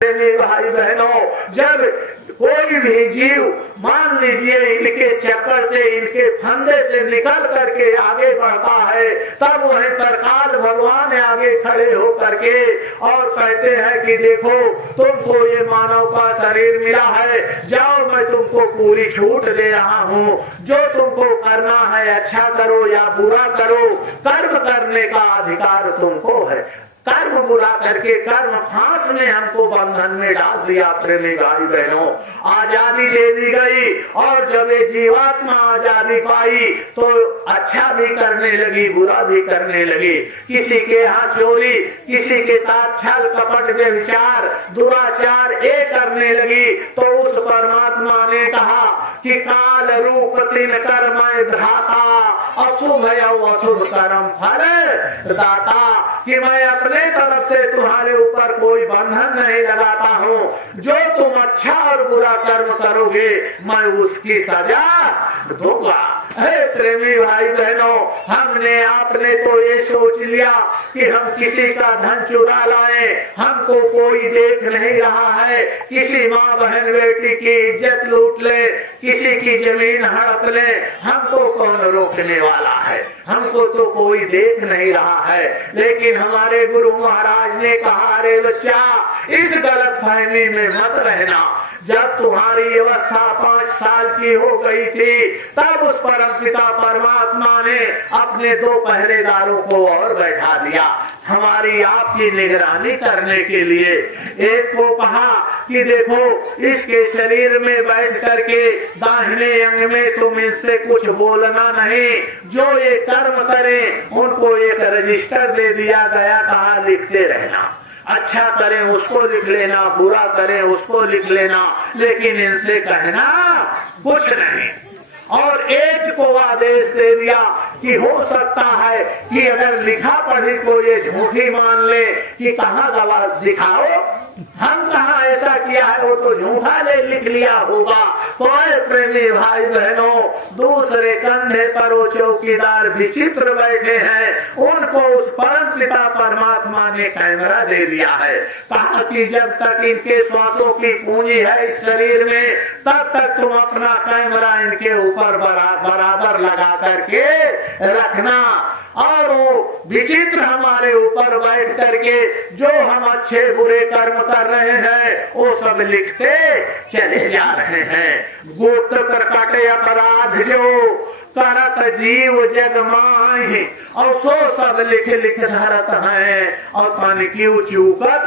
मेरे भाई बहनों, जब कोई भी जीव मान लीजिए इनके चक्कर से, इनके फंदे से निकल करके आगे बढ़ता है, तब वह प्रकाश भगवान आगे खड़े हो करके और कहते हैं कि देखो तुमको ये मानव का शरीर मिला है, जाओ मैं तुमको पूरी छूट दे रहा हूँ, जो तुमको करना है अच्छा करो या बुरा करो, कर्म करने का अधिकार तुमको है। कर्म बुला करके कर्म फांस में हमको बंधन में डाल दिया। प्रेमी भाई बहनों, आजादी दे दी गई और जब ये जीवात्मा आजादी पाई तो अच्छा भी करने लगी, बुरा भी करने लगी। किसी के यहाँ चोरी, किसी के साथ छल कपट व्यभिचार दुराचार ये करने लगी, तो उस परमात्मा ने कहा कि काल रूप तीन कर्म धाता, अशुभ अशुभ कर्म फल दाता, कि मैं अपने तरफ से तुम्हारे ऊपर कोई बंधन नहीं लगाता हूँ, जो तुम अच्छा और बुरा कर्म करोगे मैं उसकी सजा दूंगा। हे प्रेमी भाई बहनों, हमने आपने तो ये सोच लिया कि हम किसी का धन चुरा लाए, हमको कोई देख नहीं रहा है, किसी माँ बहन बेटी की इज्जत लूट ले, किसी की जमीन हड़प ले, हमको कौन रोकने वाला है, हमको तो कोई देख नहीं रहा है। लेकिन हमारे गुरु महाराज ने कहा, अरे बच्चा इस गलत फहमी में मत रहना। जब तुम्हारी अवस्था 5 साल की हो गई थी, तब उस परम पिता परमात्मा ने अपने 2 पहरेदारों को और बैठा दिया हमारी आपकी निगरानी करने के लिए। एक को कहा कि देखो इसके शरीर में बैठ करके दाहिने अंग में तुम इससे कुछ बोलना नहीं, जो ये कर्म करें उनको एक रजिस्टर दे दिया गया, कहा लिखते रहना, अच्छा करें उसको लिख लेना, बुरा करें उसको लिख लेना, लेकिन इनसे कहना कुछ नहीं। और एक को आदेश दे दिया कि हो सकता है कि अगर लिखा पढ़ी को ये झूठी मान ले कि कहाँ गवाह दिखाओ, हम कहाँ ऐसा किया है, वो तो झूठा ले लिख लिया होगा। तो प्रेमी भाई बहनों, दूसरे कंधे पर वो चौकीदार विचित्र बैठे हैं, उनको उस परम पिता परमात्मा ने कैमरा दे दिया है। कहा कि जब तक इनके श्वासों की पूंजी है इस शरीर में, तब तक तुम अपना कैमरा इनके ऊपर बराबर लगा करके रखना, और वो विचित्र हमारे ऊपर बैठ करके जो हम अच्छे बुरे कर्म कर रहे हैं वो सब लिखते चले जा रहे हैं। गुप्त प्रकट अपराध जो करत जीव जग माहि, और सो सब लिख लिख धरत है, और तन क्यों चूकत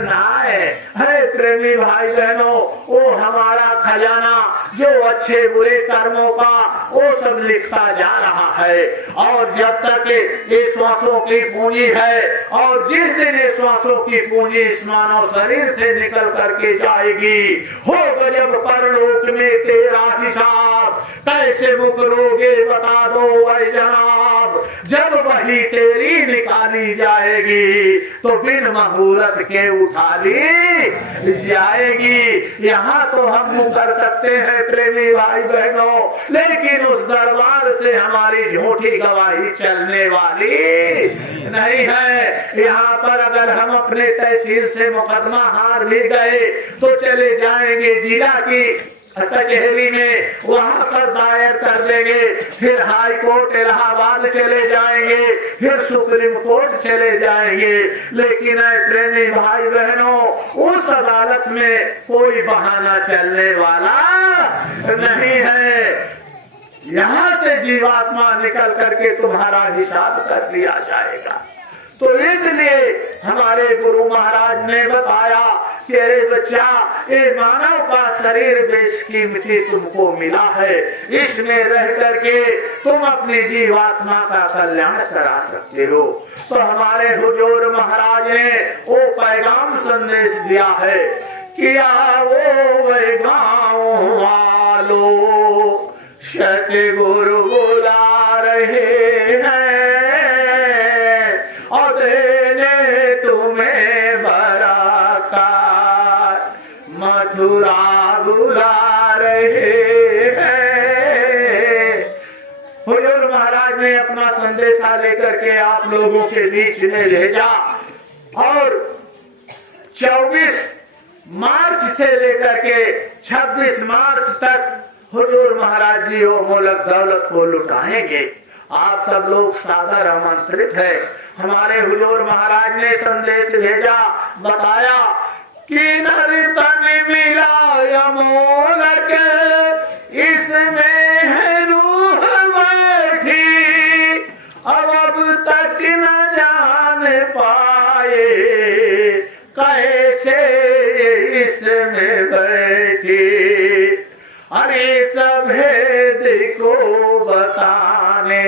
नाय। है प्रेमी भाई बहनों, वो हमारा खजाना जो अच्छे बुरे कर्मों का वो सब लिखता जा रहा है। और जब तक ये श्वासों की पूंजी है, और जिस दिन ये श्वासों की पूंजी इस मानव शरीर से निकल करके जाएगी, हो जब परलोक में तेरा हिसाब, कैसे मुकरोगे बता दो ऐ जनाब। जब वही तेरी निकाली जाएगी तो बिन मुहूर्त के उठा ली जाएगी। यहाँ तो हम कर सकते हैं प्रेमी भाई बहनों, लेकिन उस दरबार से हमारी झूठी गवाही चलने वाली नहीं है। यहाँ पर अगर हम अपने तहसील से मुकदमा हार भी गए तो चले जाएंगे जिला की कचहरी में, वहाँ पर दायर कर देंगे, फिर हाई कोर्ट इलाहाबाद चले जाएंगे, फिर सुप्रीम कोर्ट चले जाएंगे। लेकिन प्रेमी भाई बहनों, उस अदालत में कोई बहाना चलने वाला नहीं है। यहाँ से जीवात्मा निकल करके तुम्हारा हिसाब कर लिया जाएगा। तो इसलिए हमारे गुरु महाराज ने बताया कि अरे बच्चा, ये मानव का शरीर बेशकीमती तुमको मिला है, इसमें रह करके तुम अपनी जीवात्मा का कल्याण करा सकते हो। तो हमारे हुजूर महाराज ने वो पैगाम संदेश दिया है कि आओ वे गाँव वालों, सतगुरु बुला रहे हैं, और देने तुम्हें बरकत, मथुरा बुला रहे हैं। हुजूर महाराज ने अपना संदेशा लेकर के आप लोगों के बीच में भेजा, और 24 मार्च से लेकर के 26 मार्च तक हुजूर महाराज जी वो मुल्क दौलत को लुटाएंगे। आप सब लोग सादर आमंत्रित है। हमारे हुजूर महाराज ने संदेश भेजा, बताया कि नर्तन मिला मोलक इसमें है रूह बैठी, अब तक न जान पाए कैसे इसमें बैठी। अरे सब भेद को बताने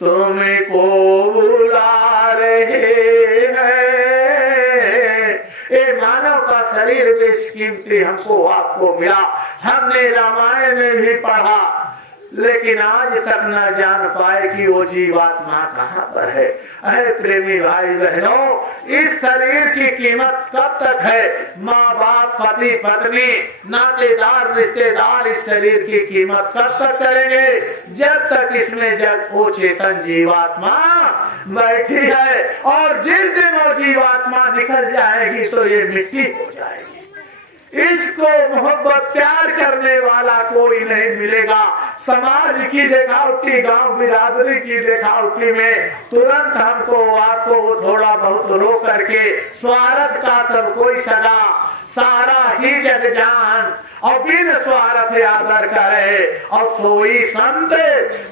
तुमको बुला रहे हैं। ये मानव का शरीर बेशकीमती हमको आपको मिला। हमने रामायण में भी पढ़ा, लेकिन आज तक न जान पाए कि वो जीवात्मा कहाँ पर है। अरे प्रेमी भाई बहनों, इस शरीर की कीमत कब तक है? माँ बाप, पति पत्नी, नातेदार, रिश्तेदार इस शरीर की कीमत कब तक करेंगे? जब तक इसमें जब वो चेतन जीवात्मा बैठी है। और जिस दिन वो जीवात्मा निकल जाएगी तो ये मिट्टी हो जाएगी। इसको मोहब्बत प्यार करने वाला कोई नहीं मिलेगा। समाज की दिखावटी, गांव बिरादरी की दिखावटी में तुरंत हमको आपको थोड़ा बहुत रो करके स्वार्थ का सब कोई सगा, सारा ही जग जान और बिन स्वार्थ आदर करे और सोई संत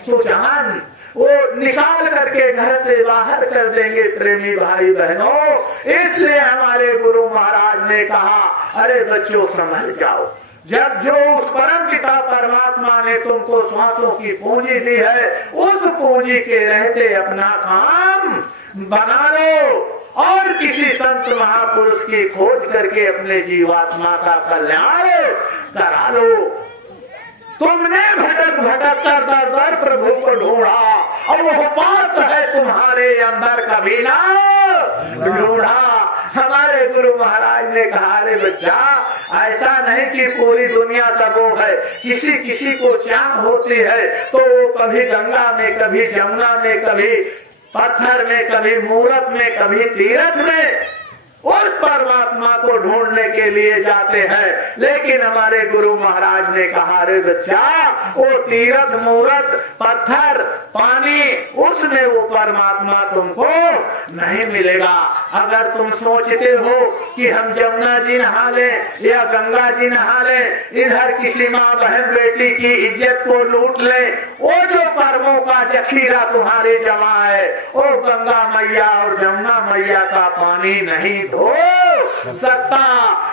सुजान, वो निकाल करके घर से बाहर कर देंगे। प्रेमी भाई बहनों, इसलिए हमारे गुरु महाराज ने कहा, अरे बच्चों समझ जाओ, जब जो उस परम पिता परमात्मा ने तुमको श्वासों की पूंजी दी है, उस पूंजी के रहते अपना काम बना लो और किसी संत महापुरुष की खोज करके अपने जीवात्मा का कल्याण करा लो। तुमने भटक भटक कर दर दर प्रभु को ढूंढा और वो पास है तुम्हारे अंदर, कभी ना ढूंढा। हमारे गुरु महाराज ने कहा, रे बच्चा, ऐसा नहीं कि पूरी दुनिया सब वो है। किसी किसी को चाह होती है तो वो कभी गंगा में, कभी जमुना में, कभी पत्थर में, कभी मूरत में, कभी तीर्थ में उस परमात्मा को ढूंढने के लिए जाते हैं। लेकिन हमारे गुरु महाराज ने कहा, रे बच्चा, वो तीर्थ, मूरत, पत्थर, पानी, उसमें वो परमात्मा तुमको नहीं मिलेगा। अगर तुम सोचते हो कि हम जमुना जी नहा ले या गंगा जी नहा ले, इधर किसी माँ बहन बेटी की इज्जत को लूट ले, वो जो कर्मों का जखीरा तुम्हारे जमा है, वो गंगा मैया और जमुना मैया का पानी नहीं हो सकता,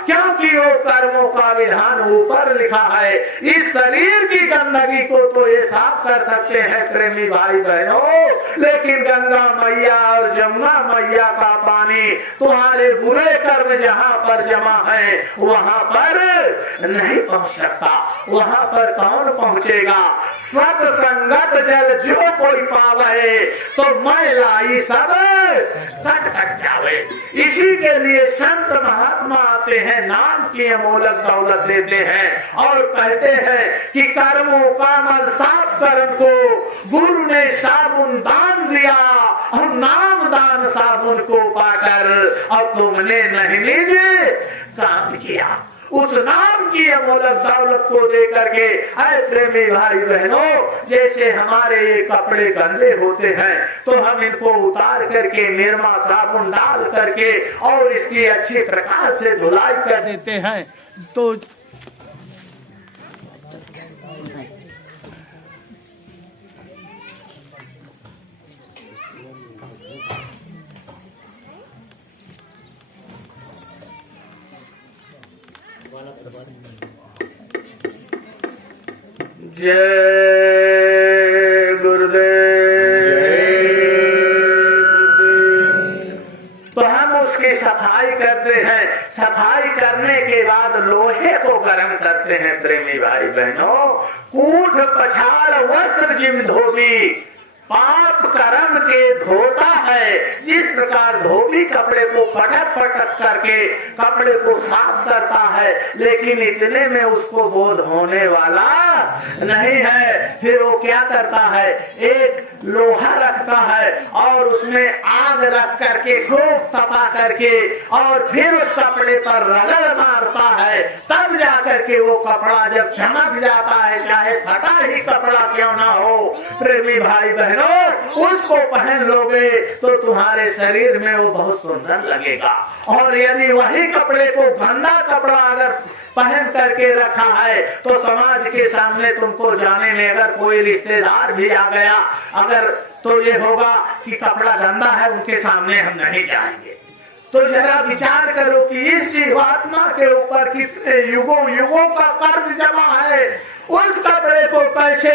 क्योंकि वो कर्मों का विधान ऊपर लिखा है। इस शरीर की गंदगी को तो ये साफ कर सकते हैं प्रेमी भाई बहनों, लेकिन गंगा मैया और जमुना मैया का पानी तुम्हारे बुरे कर्म जहाँ पर जमा है वहाँ पर नहीं पहुँच सकता। वहाँ पर कौन पहुँचेगा? सत्संगत जल जो कोई पावे तो मैं लाई सब तक तक जावे। इसी के लिए संत महात्मा आते हैं, नाम की अमोलक दौलत देते हैं और कहते हैं कि कर्मों का मल साफ कर्म को गुरु ने साबुन दान दिया और नाम दान साबुन को पाकर अब तुमने नहीं लीजिए काम किया। उस नाम की अमोलक दौलत को दे करके, ऐ प्रेमी भाई बहनों, जैसे हमारे ये कपड़े गंदे होते हैं तो हम इनको उतार करके निरमा साबुन डाल करके और इसकी अच्छी प्रकार से धुलाई कर देते हैं। तो जय गुरुदेव। तो हम उसकी सफाई करते हैं। सफाई करने के बाद लोहे को गर्म करते हैं प्रेमी भाई बहनों। कूठ पछाड़ वस्त्र जिम धोबी, पाप कर्म के धोता है, जिस प्रकार धोबी कपड़े को पटक पटक करके कपड़े को साफ करता है, लेकिन इतने में उसको बोध होने वाला नहीं है। फिर वो क्या करता है, एक लोहा रखता है और उसमें आग रख करके खूब तपा करके और फिर उस कपड़े पर रगड़ मारता है, तब जाकर के वो कपड़ा जब चमक जाता है, चाहे फटा ही कपड़ा क्यों ना हो, प्रेमी भाई बहनों, उसको पहन लोगे तो तुम्हारे शरीर में वो बहुत सुंदर लगेगा। और यदि वही कपड़े को गंदा कपड़ा अगर पहन करके रखा है तो समाज के सामने तुमको जाने में अगर कोई रिश्तेदार भी आ गया अगर, तो ये होगा कि कपड़ा गंदा है, उनके सामने हम नहीं जाएंगे। तो जरा विचार करो कि इस जीवात्मा के ऊपर कितने युगों युगों का कर्ज जमा है, उस कपड़े को कैसे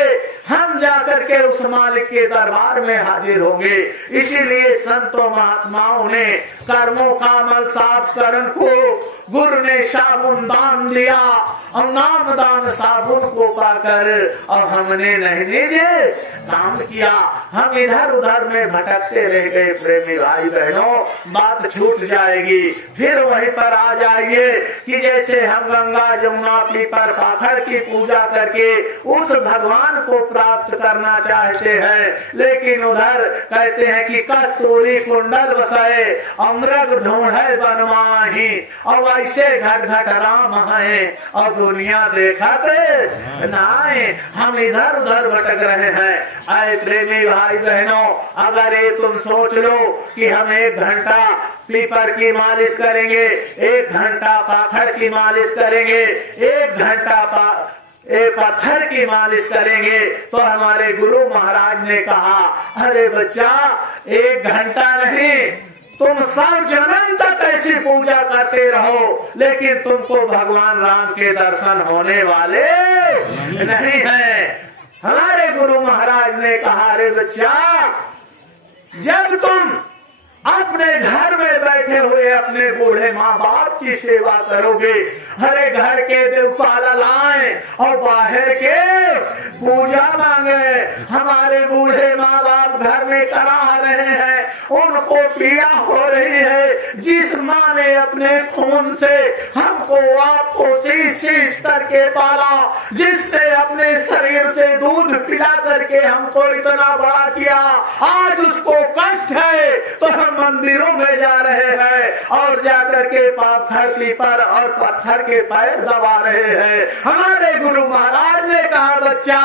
हम जाकर के उस मालिक के दरबार में हाजिर होंगे। इसीलिए संतों महात्माओं ने कर्मों का मल साफ कर्म को गुरु ने साबुन दान दिया और नाम दान साबुन को पाकर और हमने नहीं निजे काम किया, हम इधर उधर में भटकते रह गए। प्रेमी भाई बहनों, बात छूट जाएगी, फिर वहीं पर आ जाइए कि जैसे हम गंगा जमुना पीपर पाखर की पूजा करके उस भगवान को प्राप्त करना चाहते हैं, लेकिन उधर कहते हैं कि कस्तूरी कुंडल बसाए अमृत ढूंढे बनवाही, और वैसे घट घट राम है और दुनिया देखते नाए, हम इधर उधर भटक रहे हैं। आए प्रेमी भाई बहनों, अगर ये तुम सोच लो कि हम 1 घंटा पीपर की मालिश करेंगे, 1 घंटा पाखड़ की मालिश करेंगे, 1 घंटा पत्थर की मालिश करेंगे, तो हमारे गुरु महाराज ने कहा, अरे बच्चा 1 घंटा नहीं, तुम 100 जन्म तक ऐसी पूजा करते रहो, लेकिन तुमको भगवान राम के दर्शन होने वाले नहीं हैं। हमारे गुरु महाराज ने कहा, अरे बच्चा, जब तुम अपने घर में बैठे हुए अपने बूढ़े माँ बाप की सेवा करोगे, हरे घर के देवपाला लाए और बाहर के पूजा मांगे, हमारे बूढ़े माँ बाप घर में करा रहे हैं, उनको पीड़ा हो रही है, जिस माँ ने अपने खून से हमको आपको सींच करके पाला, जिसने अपने शरीर से दूध पिला करके हमको इतना बड़ा किया, आज उसको कष्ट है तो हम मंदिरों में जा रहे हैं और जाकर के पाखड़ पीपर और पत्थर के पैर दबा रहे हैं। हमारे गुरु महाराज ने कहा, बच्चा,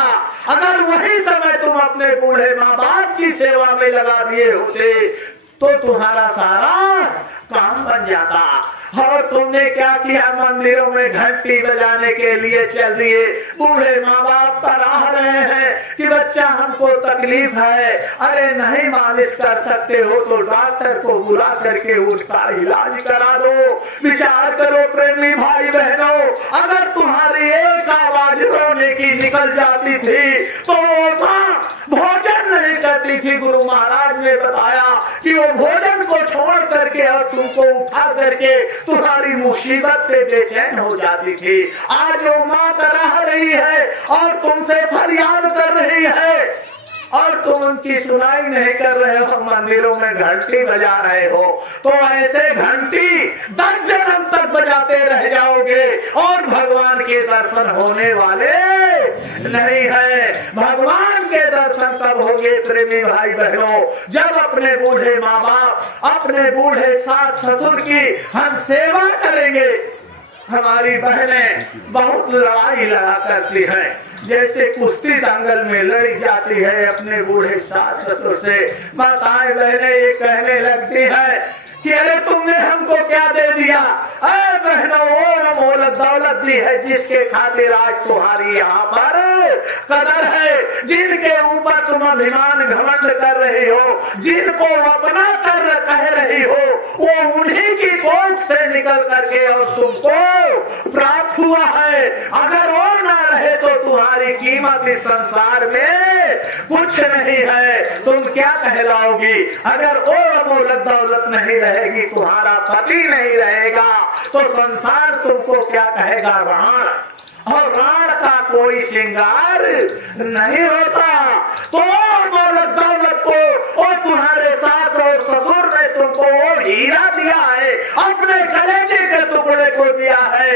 अगर वही समय तुम अपने बूढ़े माँ बाप की सेवा में लगा दिए होते तो तुम्हारा सारा काम बन जाता। और तुमने क्या किया, मंदिरों में घंटी बजाने के लिए चल दिए। बूढ़े माँ बाप पराह रहे हैं कि बच्चा हमको तकलीफ है, अरे नहीं मालिश कर सकते हो तो डॉक्टर को बुला करके उसका इलाज करा दो। विचार करो प्रेमी भाई बहनों, अगर तुम्हारी एक आवाज रोने की निकल जाती थी तो माँ भोजन नहीं करती थी। गुरु महाराज ने बताया कि वो भोजन को छोड़ करके और तुमको उठा करके तुम्हारी मुसीबत पे बेचैन हो जाती थी। आज वो माँ कराह रही है और तुमसे फरियाद कर रही है और तुम उनकी सुनाई नहीं कर रहे हो, मंदिरों में घंटी बजा रहे हो, तो ऐसे घंटी 10 जन्म तक बजाते रह जाओगे और भगवान के दर्शन होने वाले नहीं है। भगवान के दर्शन तब होंगे प्रेमी भाई बहनों, जब अपने बूढ़े माँ बाप, अपने बूढ़े सास ससुर की हम सेवा करेंगे। हमारी बहनें बहुत लड़ाई लड़ा करती हैं, जैसे कुश्ती दंगल में लड़ी जाती है अपने बूढ़े सास ससुर से। माताएं बहनें ये कहने लगती है कि अरे तुमने हमको क्या दे दिया, अरे बहनों वो मोहलत दौलत दी है जिसके खातिर आज तुम्हारी यहाँ पर कदर है, जिनके ऊपर तुम अभिमान घमंड कर रही हो, जिनको अपना कर कह रही हो, वो उन्हीं की कोख से निकल करके और तुमको प्राप्त हुआ है। अगर वो ना रहे तो तुम्हारी कीमत इस संसार में कुछ नहीं है, तुम क्या कहलाओगी। अगर वो मोहलत दौलत नहीं रहेगी, तुम्हारा पति नहीं रहेगा, तो संसार तुमको क्या कहेगा, राण। और राण का कोई श्रृंगार नहीं होता। तो दौलत को और तुम्हारे सास और ससुर ने तुमको वो हीरा दिया है, अपने कलेजे के टुकड़े को दिया है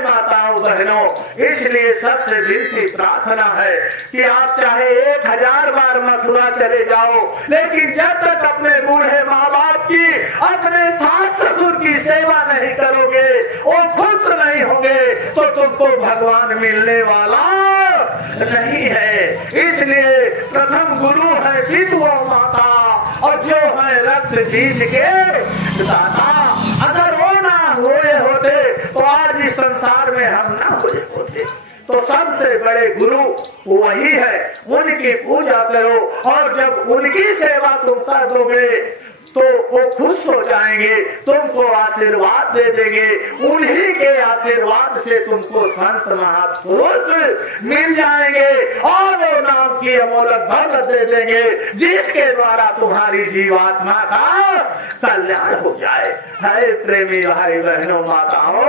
माताओं बहनों। इसलिए सबसे दिल की प्रार्थना है कि आप चाहे 1000 बार मथुरा चले जाओ, लेकिन जब तक अपने बूढ़े माँ बाप की, अपने सास ससुर की सेवा नहीं करोगे, वो खुश नहीं होंगे, तो तुमको भगवान मिलने वाला नहीं है। इसलिए प्रथम गुरु है विधवा माता, और जो है रक्त बीज के दाता। अगर वो ना हुए होते तो आज इस संसार में हम ना हुए होते। तो सबसे बड़े गुरु वही है, उनकी पूजा करो, और जब उनकी सेवा तुम कर दोगे तो वो खुश हो जाएंगे, तुमको आशीर्वाद दे देंगे। उन्हीं के आशीर्वाद से तुमको संत महापुरुष मिल जाएंगे, और वो नाम की अमोलक दौलत दे देंगे, जिसके द्वारा तुम्हारी जीवात्मा का कल्याण हो जाए। है प्रेमी भाई बहनों माताओं,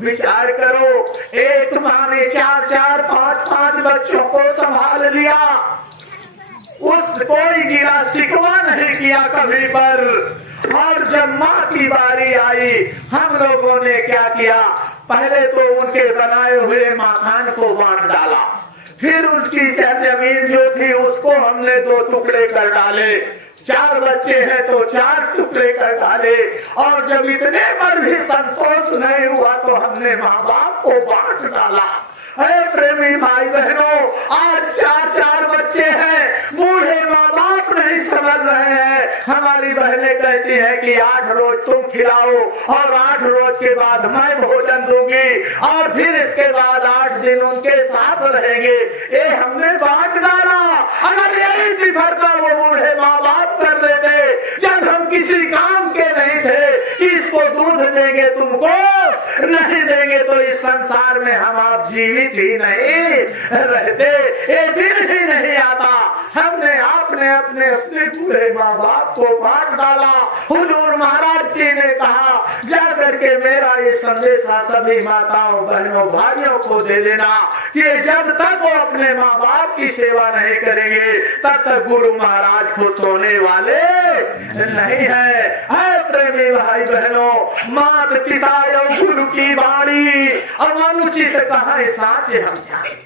विचार करो, एक माँ ने 4-4, 5-5 बच्चों को संभाल लिया, उस कोई गिला शिकवा नहीं किया कभी पर। और जब माँ की बारी आई, हम लोगों ने क्या किया, पहले तो उनके बनाए हुए मकान को बांट डाला, फिर उनकी जमीन जो थी उसको हमने 2 टुकड़े कर डाले। 4 बच्चे हैं तो 4 टुकड़े कर डाले, और जब इतने पर भी संतोष नहीं हुआ तो हमने माँ बाप को बांट डाला। अरे प्रेमी भाई बहनों, आज 4-4 बच्चे हैं, बूढ़े माँ बाप नहीं समझ रहे हैं। हमारी बहनें कहती हैं कि 8 रोज तुम खिलाओ, और 8 रोज के बाद मैं भोजन दूंगी, और फिर इसके बाद 8 दिन उनके साथ रहेंगे। ये हमने बांट डाला। अगर यही दिफर का वो बूढ़े माँ बाप कर लेते, जब हम किसी काम के नहीं थे कि इसको दूध देंगे तुमको नहीं देंगे, तो इस संसार में हम आप जीवित ही नहीं रहते, ये दिन ही नहीं आता। हमने आपने अपने पूरे माँ बाप को बांट डाला। हुजूर महाराज जी ने कहा, जा करके मेरा ये संदेशा सभी माताओं बहनों भाइयों को दे देना कि जब तक वो अपने माँ बाप की सेवा नहीं करेंगे, तब तक गुरु महाराज खुश होने वाले नहीं है। प्रेमी भाई बहनों, मात पिता गुरु की वाणी और अनुचित कहा साचे हम जाए।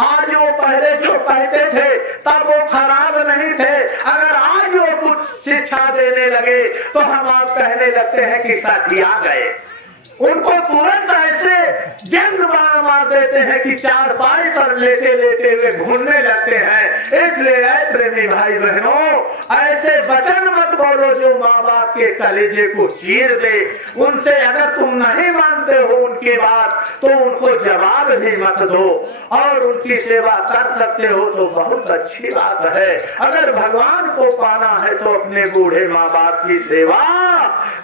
आज वो पहले जो कहते थे तब वो खराब नहीं थे, अगर आज वो कुछ शिक्षा देने लगे तो हम आप कहने लगते हैं कि साथी आ गए। उनको तुरंत ऐसे जंग मार देते हैं कि 4 पाई पर लेटे लेटे वे घूमने लगते हैं। इसलिए प्रेमी भाई बहनों, ऐसे वचन मत बोलो जो माँ बाप के कलेजे को चीर दे। उनसे अगर तुम नहीं मानते हो उनकी बात, तो उनको जवाब भी मत दो, और उनकी सेवा कर सकते हो तो बहुत अच्छी बात है। अगर भगवान को पाना है तो अपने बूढ़े माँ बाप की सेवा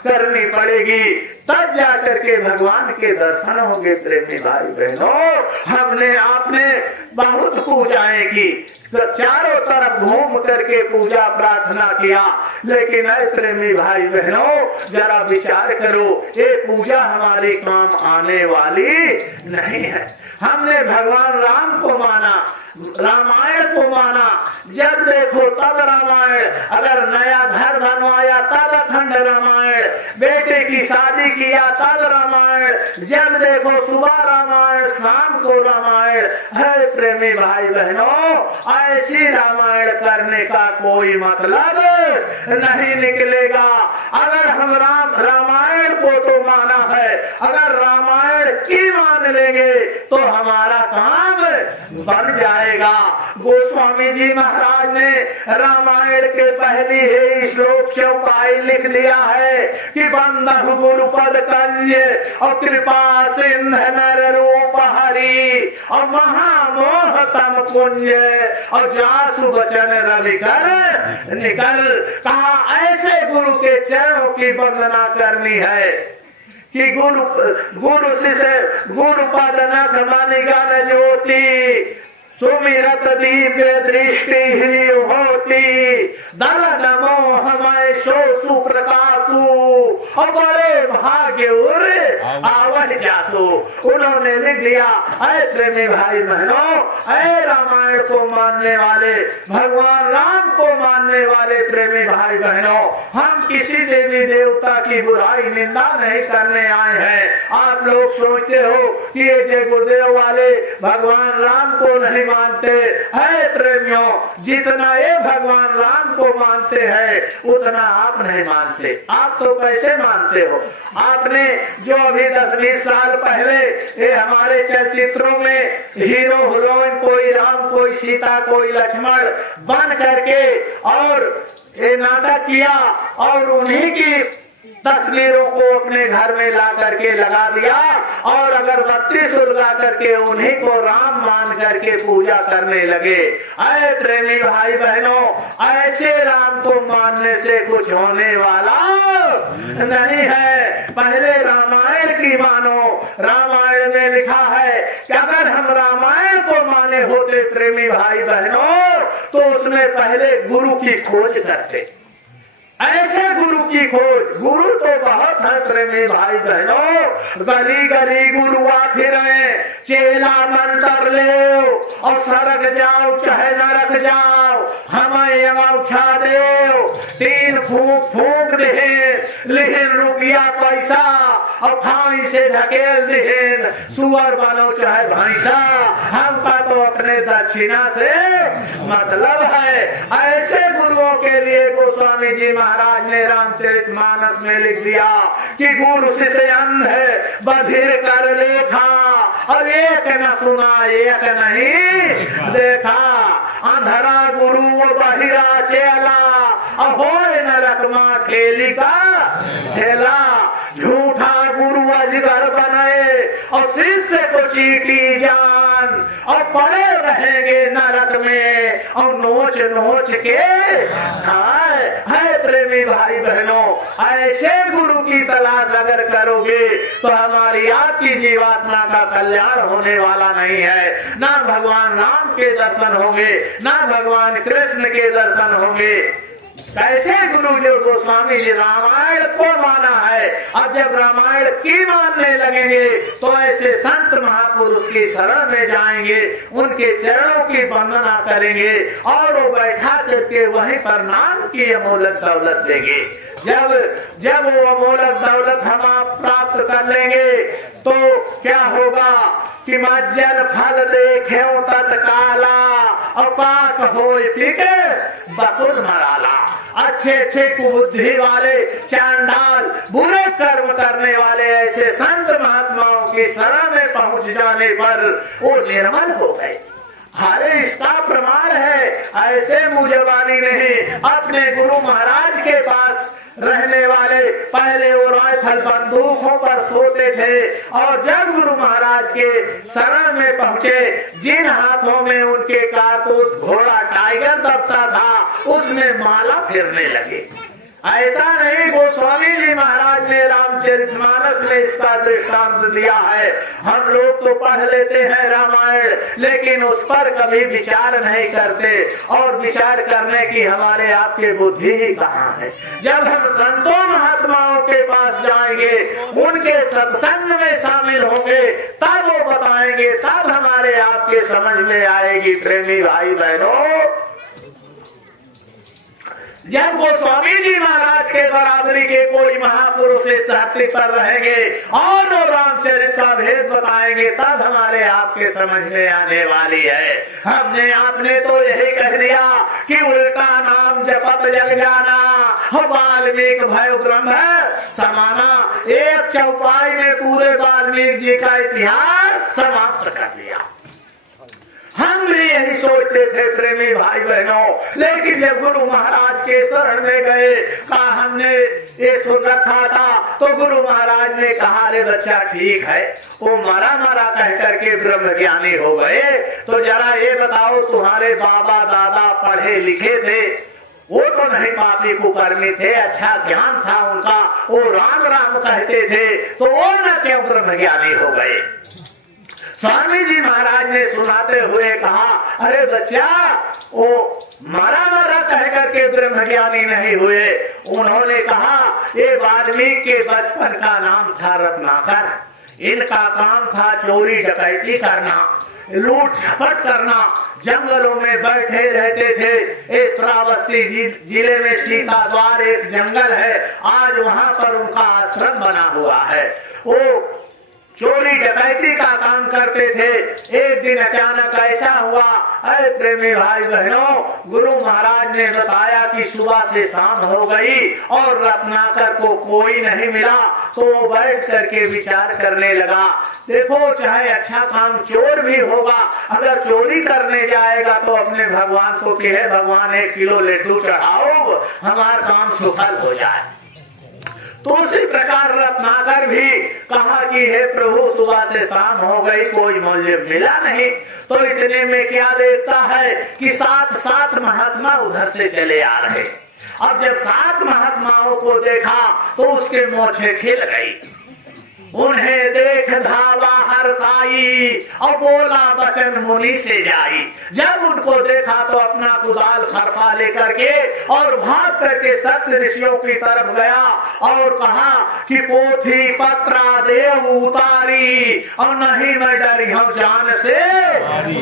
करनी पड़ेगी, तब जाकर के भगवान के दर्शन होंगे। प्रेमी भाई बहनों, हमने आपने बहुत पूजाएं की, चारों तरफ घूम करके पूजा प्रार्थना किया, लेकिन ऐ प्रेमी भाई बहनों जरा विचार करो, ये पूजा हमारे काम आने वाली नहीं है। हमने भगवान राम को माना, रामायण को माना, जब देखो तब रामायण, अगर नया घर बनवाया तब अखंड रामायण, बेटे की शादी किया तब रामायण, जब देखो सुबह रामायण शाम को रामायण। है प्रेमी भाई बहनों, ऐसी रामायण करने का कोई मतलब नहीं निकलेगा। अगर हम रामायण को तो माना है, अगर रामायण की मान लेंगे तो हमारा काम बन जाएगा। गोस्वामी जी महाराज ने रामायण के पहली ही श्लोक चौपाई लिख दिया है कि बंधु गुरुपद कंज और कृपा सिंध नर रूप हरि और महामोह तम कुंज और जासु बचन रवि कर निकल। कहा ऐसे गुरु के चरणों की वंदना करनी है कि गुरु शिष्य गुरु पद नख मनि गण ज्योति सुमिरत दिव्य दृष्टि ही होती दल नमो हमें शो सुप्रकाशु और बड़े भाग्य आव वह जासो। उन्होंने लिख दिया, ऐ प्रेमी भाई बहनों, ऐ रामायण को मानने वाले, भगवान राम को मानने वाले प्रेमी भाई बहनों, हम किसी देवी देवता की बुराई निंदा नहीं करने आए हैं। आप लोग सोचते हो कि ये जय गुरुदेव वाले भगवान राम को नहीं मानते। है प्रेमियों, जितना ये भगवान राम को मानते हैं उतना आप नहीं मानते। आप तो कैसे मानते हो? आपने जो अभी 10-20 साल पहले ये हमारे चलचित्रों में हीरो हीरोइन कोई राम कोई सीता कोई लक्ष्मण बन करके और ये नाटक किया और उन्हीं की तस्वीरों को अपने घर में ला करके लगा दिया और अगरबत्ती सुलगा करके उन्हीं को राम मान करके पूजा करने लगे। ऐ प्रेमी भाई बहनों, ऐसे राम को मानने से कुछ होने वाला नहीं है। पहले रामायण की मानो। रामायण में लिखा है कि अगर हम रामायण को माने होते प्रेमी भाई बहनों, तो उसमें पहले गुरु की खोज करते। ऐसे गुरु की खोज, गुरु तो बहुत है प्रेमी भाई बहनों। गली गली गुरु फिरे, चेला मंत्र ले और सड़क जाओ चाहे नरक जाओ, हमें उठा दे, 3 फूंक फूंक दे, लेकिन रुपया पैसा और फाई से ढकेल दे, सुअर बनो चाहे भैंसा, हमका तो अपने दक्षिणा से मतलब है। ऐसे गुरुओं के लिए गोस्वामी जी महाराज ने रामचरितमानस में लिख दिया कि गुरु शिष्य अंध बधिर कर लेखा, और एक न सुना एक नहीं देखा, अंधरा गुरु बहिरा चेला, अहोय नरक माँ ठेली का ठेला, झूठा गुरु अजगर बने और शिष्य को चीटी जान, और पड़े रहेंगे नरक में और नोच नोच के खाए। है प्रेमी भाई बहनों, ऐसे गुरु की तलाश अगर करोगे तो हमारी आपकी जीवात्मा का कल्याण होने वाला नहीं है। ना भगवान राम के दर्शन होंगे, ना भगवान कृष्ण के दर्शन होंगे। कैसे गुरु जो गोस्वामी जी रामायण को माना है, अब जब रामायण की मानने लगेंगे तो ऐसे संत महापुरुष की शरण में जाएंगे, उनके चरणों की वंदना करेंगे और वो बैठा करके वहीं पर नाम की अमोलक दौलत देंगे। जब वो अमोलक दौलत हम आप प्राप्त कर लेंगे तो क्या होगा कि मज्जन फल देखे तत्काला, अपाक होए पीके बकुल मराला। अच्छे अच्छे कुबुद्धि वाले चांडाल बुरे कर्म करने वाले ऐसे संत महात्माओं की शरण में पहुंच जाने पर वो निर्मल हो गए। हरे इसका प्रमाण है, ऐसे मुझवानी नहीं। अपने गुरु महाराज के पास रहने वाले पहले वो राइफल बंदूकों पर सोते थे और जब गुरु महाराज के शरण में पहुंचे, जिन हाथों में उनके कारतूस घोड़ा टाइगर दबता था उसमें माला फिरने लगे। ऐसा नहीं, गोस्वामी जी महाराज ने रामचरितमानस में इसका दृष्टांत दिया है। हम लोग तो पढ़ लेते हैं रामायण, लेकिन उस पर कभी विचार नहीं करते और विचार करने की हमारे आपके बुद्धि ही कहाँ है। जब हम संतों महात्माओं के पास जाएंगे, उनके सत्संग में शामिल होंगे, तब वो बताएंगे, तब हमारे आपके समझ में आएगी। प्रेमी भाई बहनों, जब गोस्वामी जी महाराज के बराबरी के कोई महापुरुष इस धरती पर रहेंगे और वो रामचरित का भेद बताएंगे, तब हमारे आपके समझ में आने वाली है। हमने आपने तो यही कह दिया कि उल्टा नाम जपत जग जाना, वाल्मीकि भय ब्रह्म समाना। एक चौपाई में पूरे वाल्मीकि जी का इतिहास समाप्त कर दिया। हम भी यही सोचते थे प्रेमी भाई बहनों, लेकिन जब गुरु महाराज के शरण में गए, कहा हमने ये सुन रखा था, तो गुरु महाराज ने कहा, अरे बच्चा ठीक है, वो मरा मरा कह करके ब्रह्म ज्ञानी हो गए, तो जरा ये बताओ तुम्हारे बाबा दादा पढ़े लिखे थे, वो तो नहीं पापी कुकर्मी थे, अच्छा ज्ञान था उनका, वो राम राम कहते थे, तो वो न क्यों ब्रह्म ज्ञानी हो गए। स्वामी जी महाराज ने सुनाते हुए कहा, अरे बच्चा, वो मरा मरा कह करके ब्रह्मज्ञानी नहीं हुए। उन्होंने कहा, ये वाल्मीकि के बचपन का नाम था रत्नाकर, इनका काम था चोरी डकैती करना, लूट झपट करना। जंगलों में बैठे रहते थे। इस श्रावस्ती जिले में सीता द्वार एक जंगल है, आज वहाँ पर उनका आश्रम बना हुआ है। वो चोरी डकैती का काम करते थे। एक दिन अचानक ऐसा हुआ, अरे प्रेमी भाई बहनों, गुरु महाराज ने बताया कि सुबह से शाम हो गई और रत्नाकर को कोई नहीं मिला। तो वो बैठ करके विचार करने लगा, देखो चाहे अच्छा काम चोर भी होगा, अगर चोरी करने जाएगा तो अपने भगवान को कि है भगवान 1 किलो लड्डू चढ़ाओ, हमारा काम सफल हो जाए। तो उसी प्रकार रत्नाकर भी कहा कि हे प्रभु, सुबह से शाम हो गई, कोई मुझे मिला नहीं। तो इतने में क्या देखता है कि 7 महात्मा उधर से चले आ रहे। अब जब 7 महात्माओं को देखा तो उसके मोछे खिल गई। उन्हें देख धावा हर्षाई और बोला वचन मुनि से जाई। जब उनको देखा तो अपना कुदाल खरपा लेकर के और भाग करके सप्त ऋषियों की तरफ गया और कहा कि पोथी पत्रा देव उतारी और नहीं मैं डरी हूँ जान से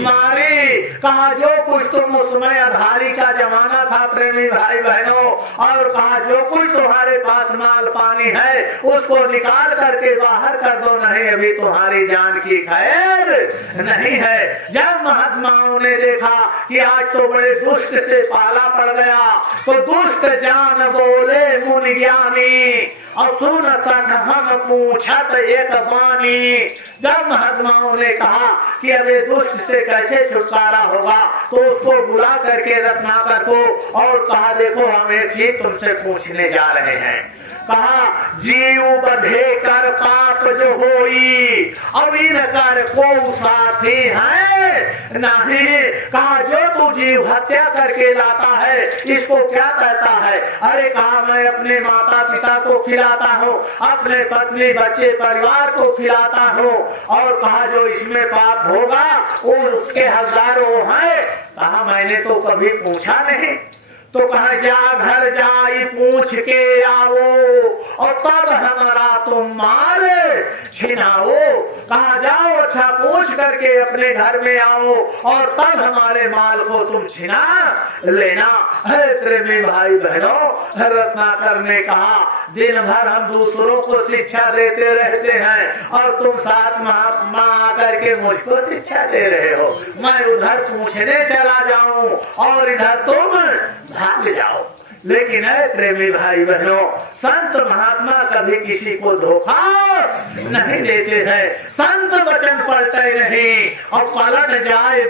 मारी। कहा जो कुछ तुम उसमें आधारी का जमाना था प्रेमी भाई बहनों, और कहा जो कुछ तुम्हारे पास माल पानी है उसको निकाल करके बाहर कर दो, नहीं अभी तुम्हारी जान की खैर नहीं है। जब महात्माओं ने देखा कि आज तो बड़े दुष्ट से पाला पड़ गया तो दुष्ट जान बोले मुनि ज्ञानी और सुन सन हम पूछत एक बानी। जब महात्माओं ने कहा कि अब ये दुष्ट से कैसे छुटकारा होगा तो उसको बुला करके रत्नाकर को और कहा देखो हम एक चीज तुमसे पूछने जा रहे हैं। कहा जीव बधे कर पाप जो होई अब इन कर को साथी है नहीं। कहा जो तू जीव हत्या करके लाता है इसको क्या कहता है? अरे कहा मैं अपने माता पिता को खिलाता हूँ, अपने पत्नी बच्चे परिवार को खिलाता हूँ, और कहा जो इसमें पाप होगा वो उसके हजारों है। कहा मैंने तो कभी पूछा नहीं। तो कहा जा घर जाई पूछ के आओ और तब हमारा तुम मार छिनाओ। कहा जाओ अच्छा पूछ करके अपने घर में आओ और तब हमारे माल को तुम छिना लेना। है प्रेमी भाई बहनों, रत्नाकर ने कहा दिन भर हम दूसरों को शिक्षा देते रहते हैं और तुम 7 माह आकर के मुझको शिक्षा दे रहे हो। मैं उधर पूछने चला जाऊं और इधर तुम भाग जाओ। लेकिन है प्रेमी भाई बहनों, संत महात्मा कभी किसी को धोखा नहीं देते हैं। संत वचन पलटे नहीं और पलट जाए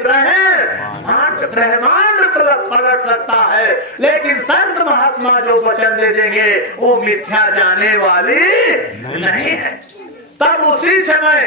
ब्रह्मांड पलट सकता है, लेकिन संत महात्मा जो वचन दे देंगे वो मिथ्या जाने वाली नहीं है। तब उसी समय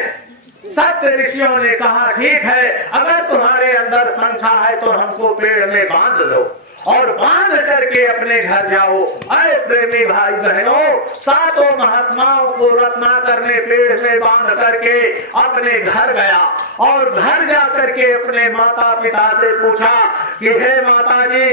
सप्त ऋषियों ने कहा ठीक है, अगर तुम्हारे अंदर शंका है तो हमको पेड़ में बांध दो और बांध करके अपने घर जाओ। अरे प्रेमी भाई बहनों, 7 महात्माओं को रत्नाकर ने पेड़ में बांध करके अपने घर गया और घर जा करके अपने माता पिता से पूछा कि हे माता जी,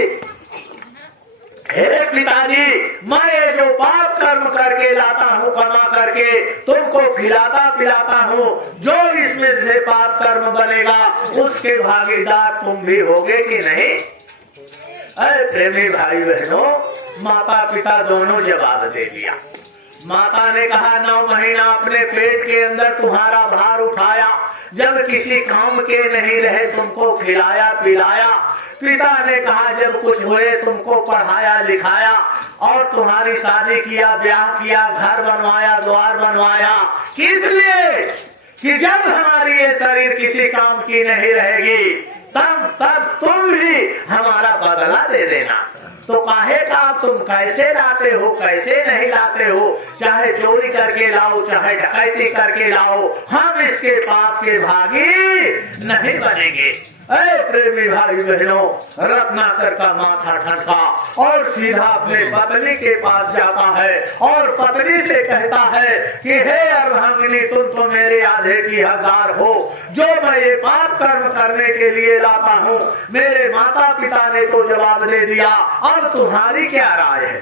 हे पिताजी, मैं जो पाप कर्म करके लाता हूँ कमा करके तुमको खिलाता पिलाता हूँ, जो इसमें से पाप कर्म बनेगा उसके भागीदार तुम भी होगे कि नहीं? अरे प्रेमी भाई बहनों, माता पिता दोनों जवाब दे दिया। माता ने कहा 9 महीना अपने पेट के अंदर तुम्हारा भार उठाया, जब किसी काम के नहीं रहे तुमको खिलाया पिलाया। पिता ने कहा जब कुछ हुए तुमको पढ़ाया लिखाया और तुम्हारी शादी किया, ब्याह किया, घर बनवाया, द्वार बनवाया। किस लिए? कि जब हमारी ये शरीर किसी काम की नहीं रहेगी तब तुम भी हमारा बदला दे देना। तो काहे का तुम कैसे लाते हो कैसे नहीं लाते हो, चाहे चोरी करके लाओ चाहे डकैती करके लाओ, हम इसके पाप के भागी नहीं बनेंगे। अरे प्रेमी भाई बहनों, रत्नाकर का माथा ठनका और सीधा अपने पत्नी के पास जाता है और पत्नी से कहता है कि हे अर्धांगिनी, तुम तो मेरे आधे की हकदार हो, जो मैं ये पाप कर्म करने के लिए लाता हूँ। मेरे माता पिता ने तो जवाब दे दिया, अब तुम्हारी क्या राय है?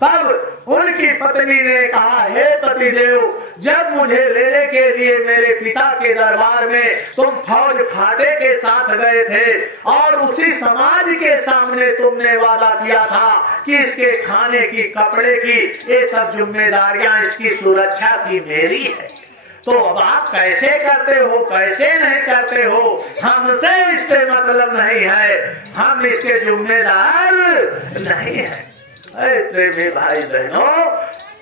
तब उनकी पत्नी ने कहा, हे पतिदेव, जब मुझे लेने के लिए मेरे पिता के दरबार में तुम फौज फाटे के साथ गए थे और उसी समाज के सामने तुमने वादा किया था कि इसके खाने की, कपड़े की, ये सब जिम्मेदारियां, इसकी सुरक्षा की मेरी है, तो अब आप कैसे करते हो, कैसे नहीं करते हो? हमसे इससे मतलब नहीं है, हम इसके जिम्मेदार नहीं है। प्रेमी भाई बहनों,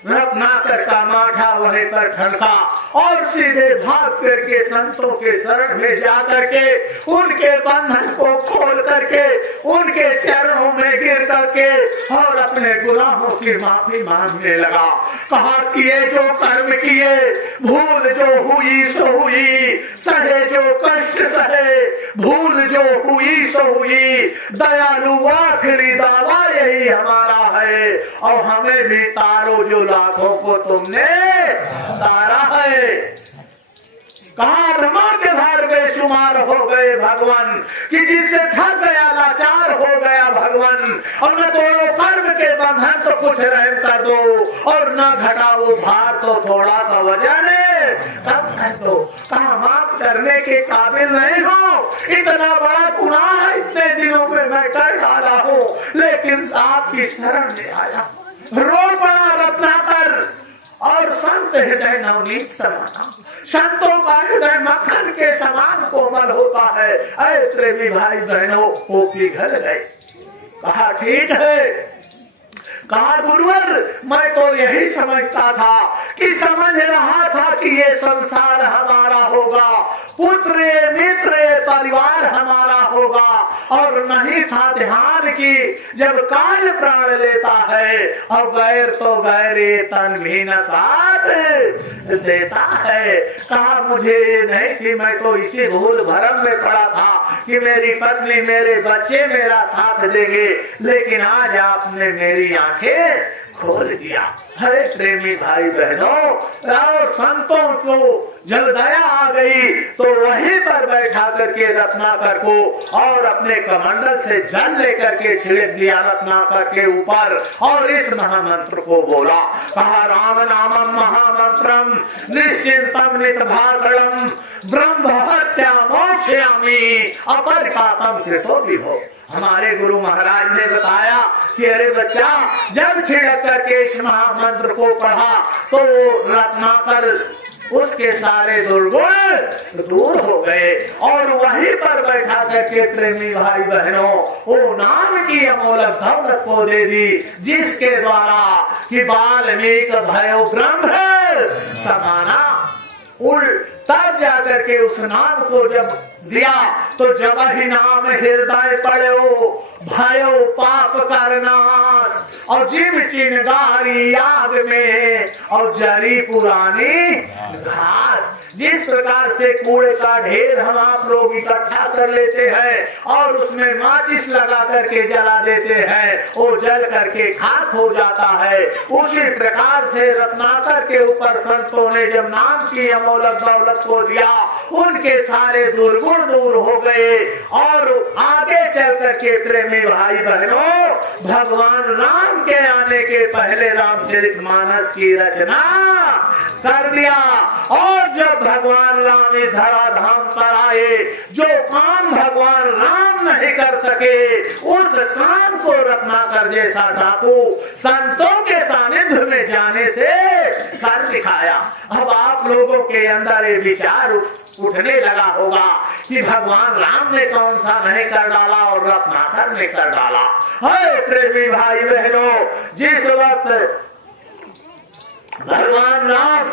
रत्नाकर का माथा वहीं पर ठनका और सीधे भाग करके संतों के शरण में जाकर के उनके बंधन को खोल करके उनके चरणों में गिर करके और अपने गुनाहों की माफी मांगने लगा। कहा कि ये जो कर्म किए, भूल जो हुई सो हुई, सहे जो कष्ट सहे, भूल जो हुई सो हुई, दयालु आखिरी दावा यही हमारा है और हमें भी तारो जो लाखों को तुमने तारा है। कहा रमा के भार बेशुमार हो गए भगवान, कि जिससे थक गया, लाचार हो गया भगवान, और न तोड़ो कर्म के बंधन तो कुछ रहम कर दो, और न घटाओ भार तो थोड़ा सा वजन कम कर दो। कहा माफ करने के काबिल नहीं हो, इतना बड़ा गुनाह इतने दिनों में मैं कर डाला हूँ, लेकिन आपकी शरण में आया। रो पड़ा रत्नाकर और संत हृदय नवनीत समाना, संतों का हृदय मक्खन के समान कोमल होता है। ऐ प्रेमी भाई बहनों, वो पिघल गए। कहा ठीक है, कहा गुरुवर, मैं तो यही समझता था कि समझ रहा था कि ये संसार हमारा होगा, पुत्र मित्र परिवार हमारा होगा, और नहीं था ध्यान की जब काल प्राण लेता है और गैर तो गैर तन भी न साथ देता है। कहा मुझे नहीं थी, मैं तो इसी भूल भरम में पड़ा था कि मेरी पत्नी, मेरे बच्चे मेरा साथ देंगे, लेकिन आज आपने मेरी आंखें खोल दिया। हरे प्रेमी भाई बहनों, और संतों को जब दया आ गई तो वहीं पर बैठा करके रत्नाकर को और अपने कमंडल से जल लेकर के छिड़क दिया रत्नाकर के ऊपर और इस महामंत्र को बोला। कहा राम नामम महामंत्रम निश्चिंतम नितभाषणम ब्रह्म हत्या मोक्षयामि अपरकातम कृतो विभो। हमारे गुरु महाराज ने बताया कि अरे बच्चा, जब छिड़क करके इस महामंत्र को पढ़ा तो रत्नाकर उसके सारे दुर्गुण दूर हो गए और वहीं पर बैठा करके प्रेमी भाई बहनों वो नाम की अमोलक दौलत को दे दी, जिसके द्वारा कि वाल्मीकि भयो ब्रह्म समाना। तब जाकर के उस नाम को जब दिया तो जब ही नाम हृदय पड़ो भयो पाप करनाश, और जिम चिनगारी आग में और जरी पुरानी घास। जिस प्रकार से कूड़े का ढेर हम आप लोग इकट्ठा कर लेते हैं और उसमें माचिस लगा करके जला देते हैं, वो जल करके खाक हो जाता है, उसी प्रकार से रत्नाकर के ऊपर संतों ने जब नाम की अमोलक दौलत को दिया, उनके सारे दुर्गुण दूर हो गए। और आगे चल करके प्रेमी भाई बहनों, भगवान राम के आने के पहले रामचरितमानस की रचना कर दिया। और जब भगवान राम धराधाम पर आए, जो काम भगवान राम नहीं कर सके, उस काम को रत्नाकर जैसा डाकू संतों के सानिध्य में जाने से कर दिखाया। अब आप लोगों के अंदर ये विचार उठने लगा होगा कि भगवान राम ने कौन सा नहीं कर डाला और रत्नाकर ने कर डाला। है प्रेमी भाई बहनों, जिस वक्त भगवान राम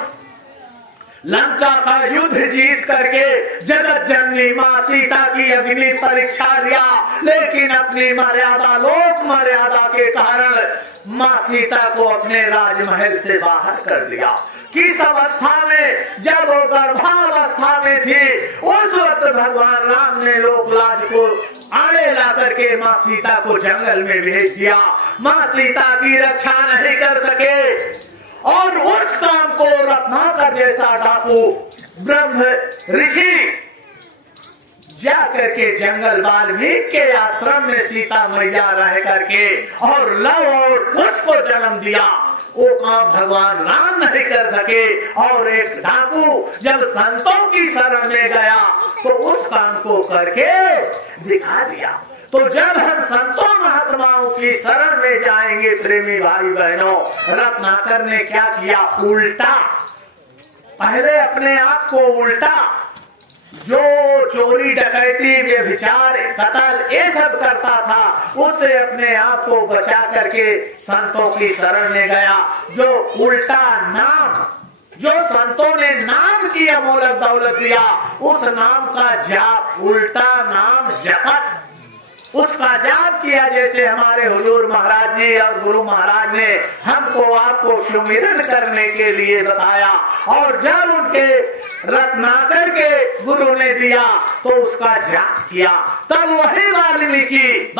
लंका का युद्ध जीत करके जगत जननी माँ सीता की अग्नि परीक्षा लिया, लेकिन अपनी मर्यादा, लोक मर्यादा के कारण माँ सीता को अपने राजमहल से बाहर कर दिया। किस अवस्था में? जब वो गर्भावस्था में थी, उस वक्त भगवान राम ने लोकलाज को आड़े ला करके माँ सीता को जंगल में भेज दिया। माँ सीता की रक्षा नहीं कर सके और उस काम को रत्नाकर जैसा डाकू ब्रह्म ऋषि जा करके जंगल वाल्मीकि के आश्रम में सीता मैया रह करके और लव और कुश को जन्म दिया। वो काम भगवान राम नहीं कर सके। और एक डाकू जब संतों की शरण में गया तो उस काम को करके दिखा दिया। तो जब हम संतों महात्माओं की शरण में जाएंगे प्रेमी भाई बहनों, रत्नाकर ने क्या किया? उल्टा, पहले अपने आप को उल्टा, जो चोरी डकैती व्यभिचार कत्ल ये सब करता था उससे अपने आप को बचा करके संतों की शरण में गया। जो उल्टा नाम, जो संतों ने नाम की अमोलक दौलत दिया, उस नाम का जाप, उल्टा नाम जपत, उसका जाप किया। जैसे हमारे हुजूर महाराज जी और गुरु महाराज ने हमको आपको सुमिरन करने के लिए बताया। और जब उनके रत्नाकर के गुरु ने दिया तो उसका जाप किया। तब वही वाल्मीकि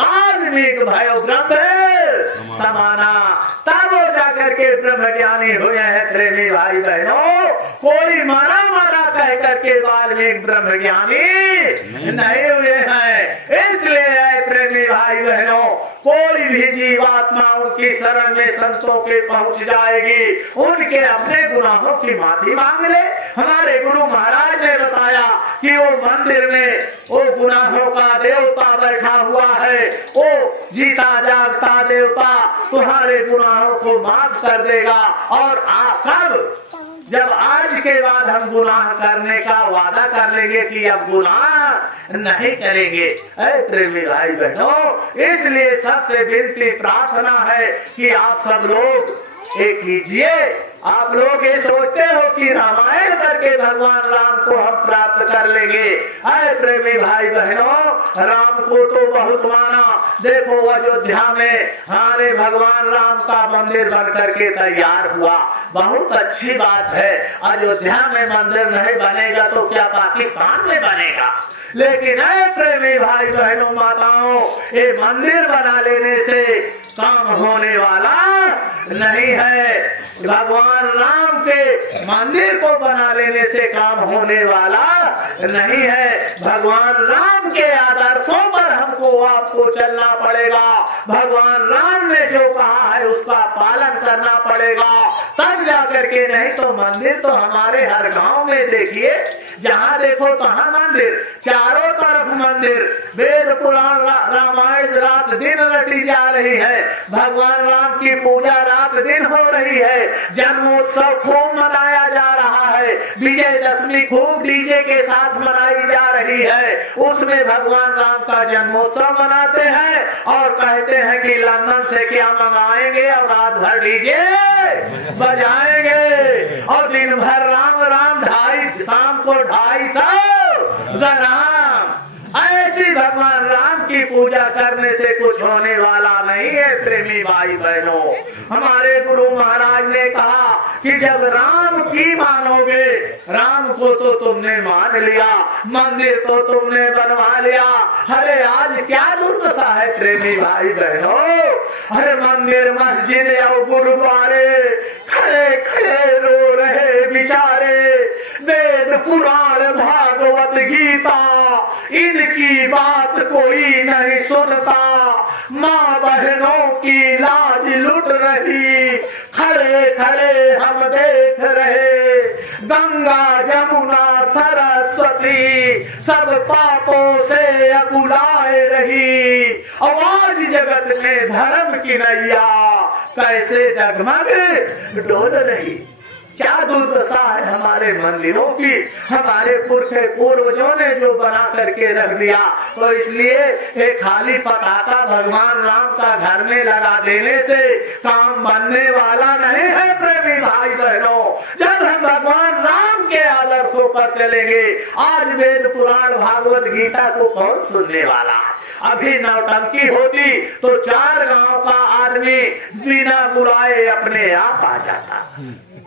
भयो ग्रंथ समाना, तब वो जाकर के ब्रह्म ज्ञानी हुए हैं। प्रेमी भाई बहनों, कोई मारा मारा कह करके वाल्मीकि ब्रह्म ज्ञानी नहीं हुए हैं। इसलिए प्रेमी भाई बहनों, कोई भी जीवात्मा उनकी शरण में संतों के पहुंच जाएगी, उनके अपने गुनाहों की माफी मांग ले। हमारे गुरु महाराज ने बताया कि वो मंदिर में वो गुनाहों का देवता बैठा हुआ है, वो जीता जागता देवता तुम्हारे गुनाहों को माफ कर देगा। और कब? जब आज के बाद हम गुनाह करने का वादा कर लेंगे कि अब गुनाह नहीं करेंगे। प्रेमी भाई बहनों, इसलिए सबसे विनती प्रार्थना है कि आप सब लोग एक कीजिए। आप लोग ये सोचते हो कि रामायण करके भगवान राम को हम प्राप्त कर लेंगे। अरे प्रेमी भाई बहनों, राम को तो बहुत माना। देखो अयोध्या में हमारे भगवान राम का मंदिर बन करके तैयार हुआ, बहुत अच्छी बात है। अयोध्या में मंदिर नहीं बनेगा तो क्या पाकिस्तान में बनेगा? लेकिन प्रेमी भाई बहनों माताओं, ये मंदिर बना लेने से काम होने वाला नहीं है। भगवान राम के मंदिर को बना लेने से काम होने वाला नहीं है। भगवान राम के आदर्शों पर हमको आपको चलना पड़ेगा। भगवान राम ने जो कहा है उसका पालन करना पड़ेगा, तब जाकर के। नहीं तो मंदिर तो हमारे हर गांव में देखिए, जहाँ देखो तहाँ मंदिर, चारों तरफ मंदिर, वेद पुराण रामायण रात दिन रटी जा रही है, भगवान राम की पूजा रात दिन हो रही है, जन्मोत्सव खूब मनाया जा रहा है, विजयदशमी खूब डीजे के साथ मनाई जा रही है। उसमें भगवान राम का जन्मोत्सव मनाते हैं और कहते हैं कि लंदन से क्या मंगाएंगे और रात भर डीजे बजाएंगे और दिन भर राम राम, शाम को 250 राम। ऐसी भगवान राम की पूजा करने से कुछ होने वाला नहीं है। प्रेमी भाई बहनों, हमारे गुरु महाराज ने कहा कि जब राम की मानोगे, राम को तो तुमने मान लिया, मंदिर तो तुमने बनवा लिया, अरे आज क्या दुर्दशा है प्रेमी भाई बहनों। अरे मंदिर मस्जिद और गुरुद्वारे खड़े खड़े रो रहे बेचारे, वेद पुराण भागवत गीता इनकी बात कोई नहीं सुनता, माँ बहनों की लाज लुट रही, खड़े खड़े हम देख रहे, गंगा जमुना सरस्वती सब पापों से अकुलाए रही, आवाज जगत में धर्म की नैया कैसे डगमग डोल रही। क्या दुर्दशा है हमारे मंदिरों की, हमारे पूर्वजों ने जो बना करके रख दिया। तो इसलिए एक खाली पताका भगवान राम का घर में लगा देने से काम बनने वाला नहीं है। प्रेमी भाई बहनों, जब हम भगवान राम के आदर्शों पर चलेंगे, आज वेद पुराण भागवत गीता को कौन सुनने वाला? अभी नौटंकी होती तो 4 गांव का आदमी बिना बुलाए अपने आप आ जाता,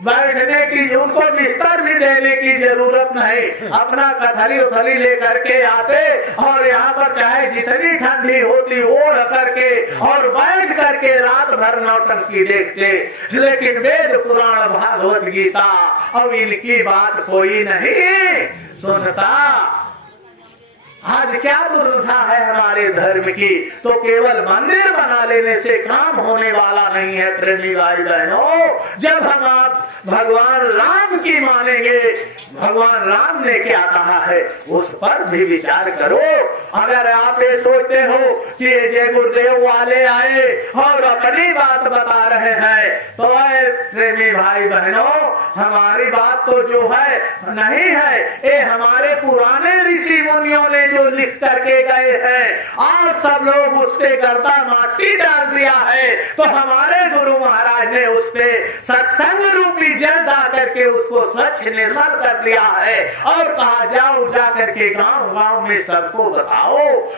बैठने की उनको बिस्तर भी देने की जरूरत नहीं, अपना कथरी उथली लेकर के आते और यहाँ पर चाहे जितनी ठंडी होती ओढ़ करके और बैठ करके रात भर नौटंकी देखते। लेकिन वेद पुराण भागवत गीता अब इनकी बात कोई नहीं सुनता। आज क्या दुर्दशा है हमारे धर्म की, तो केवल मंदिर बना लेने से काम होने वाला नहीं है प्रेमी भाई बहनों। जब हम आप भगवान राम की मानेंगे, भगवान राम ने क्या कहा है उस पर भी विचार करो। अगर आप ये सोचते हो कि ये जय गुरुदेव वाले आए और अपनी बात बता रहे हैं, तो प्रेमी भाई बहनों हमारी बात तो जो है नहीं है, ये हमारे पुराने ऋषि मुनियों ने जो लिख करके गए हैं, आप सब लोग उस पे गर्दा माटी डाल दिया है, तो हमारे गुरु महाराज ने उस पे सत्संग रूपी जल डाल करके उसको स्वच्छ निर्मल कर दिया है और कहा जाओ जा करके गांव गांव में सबको बताओ।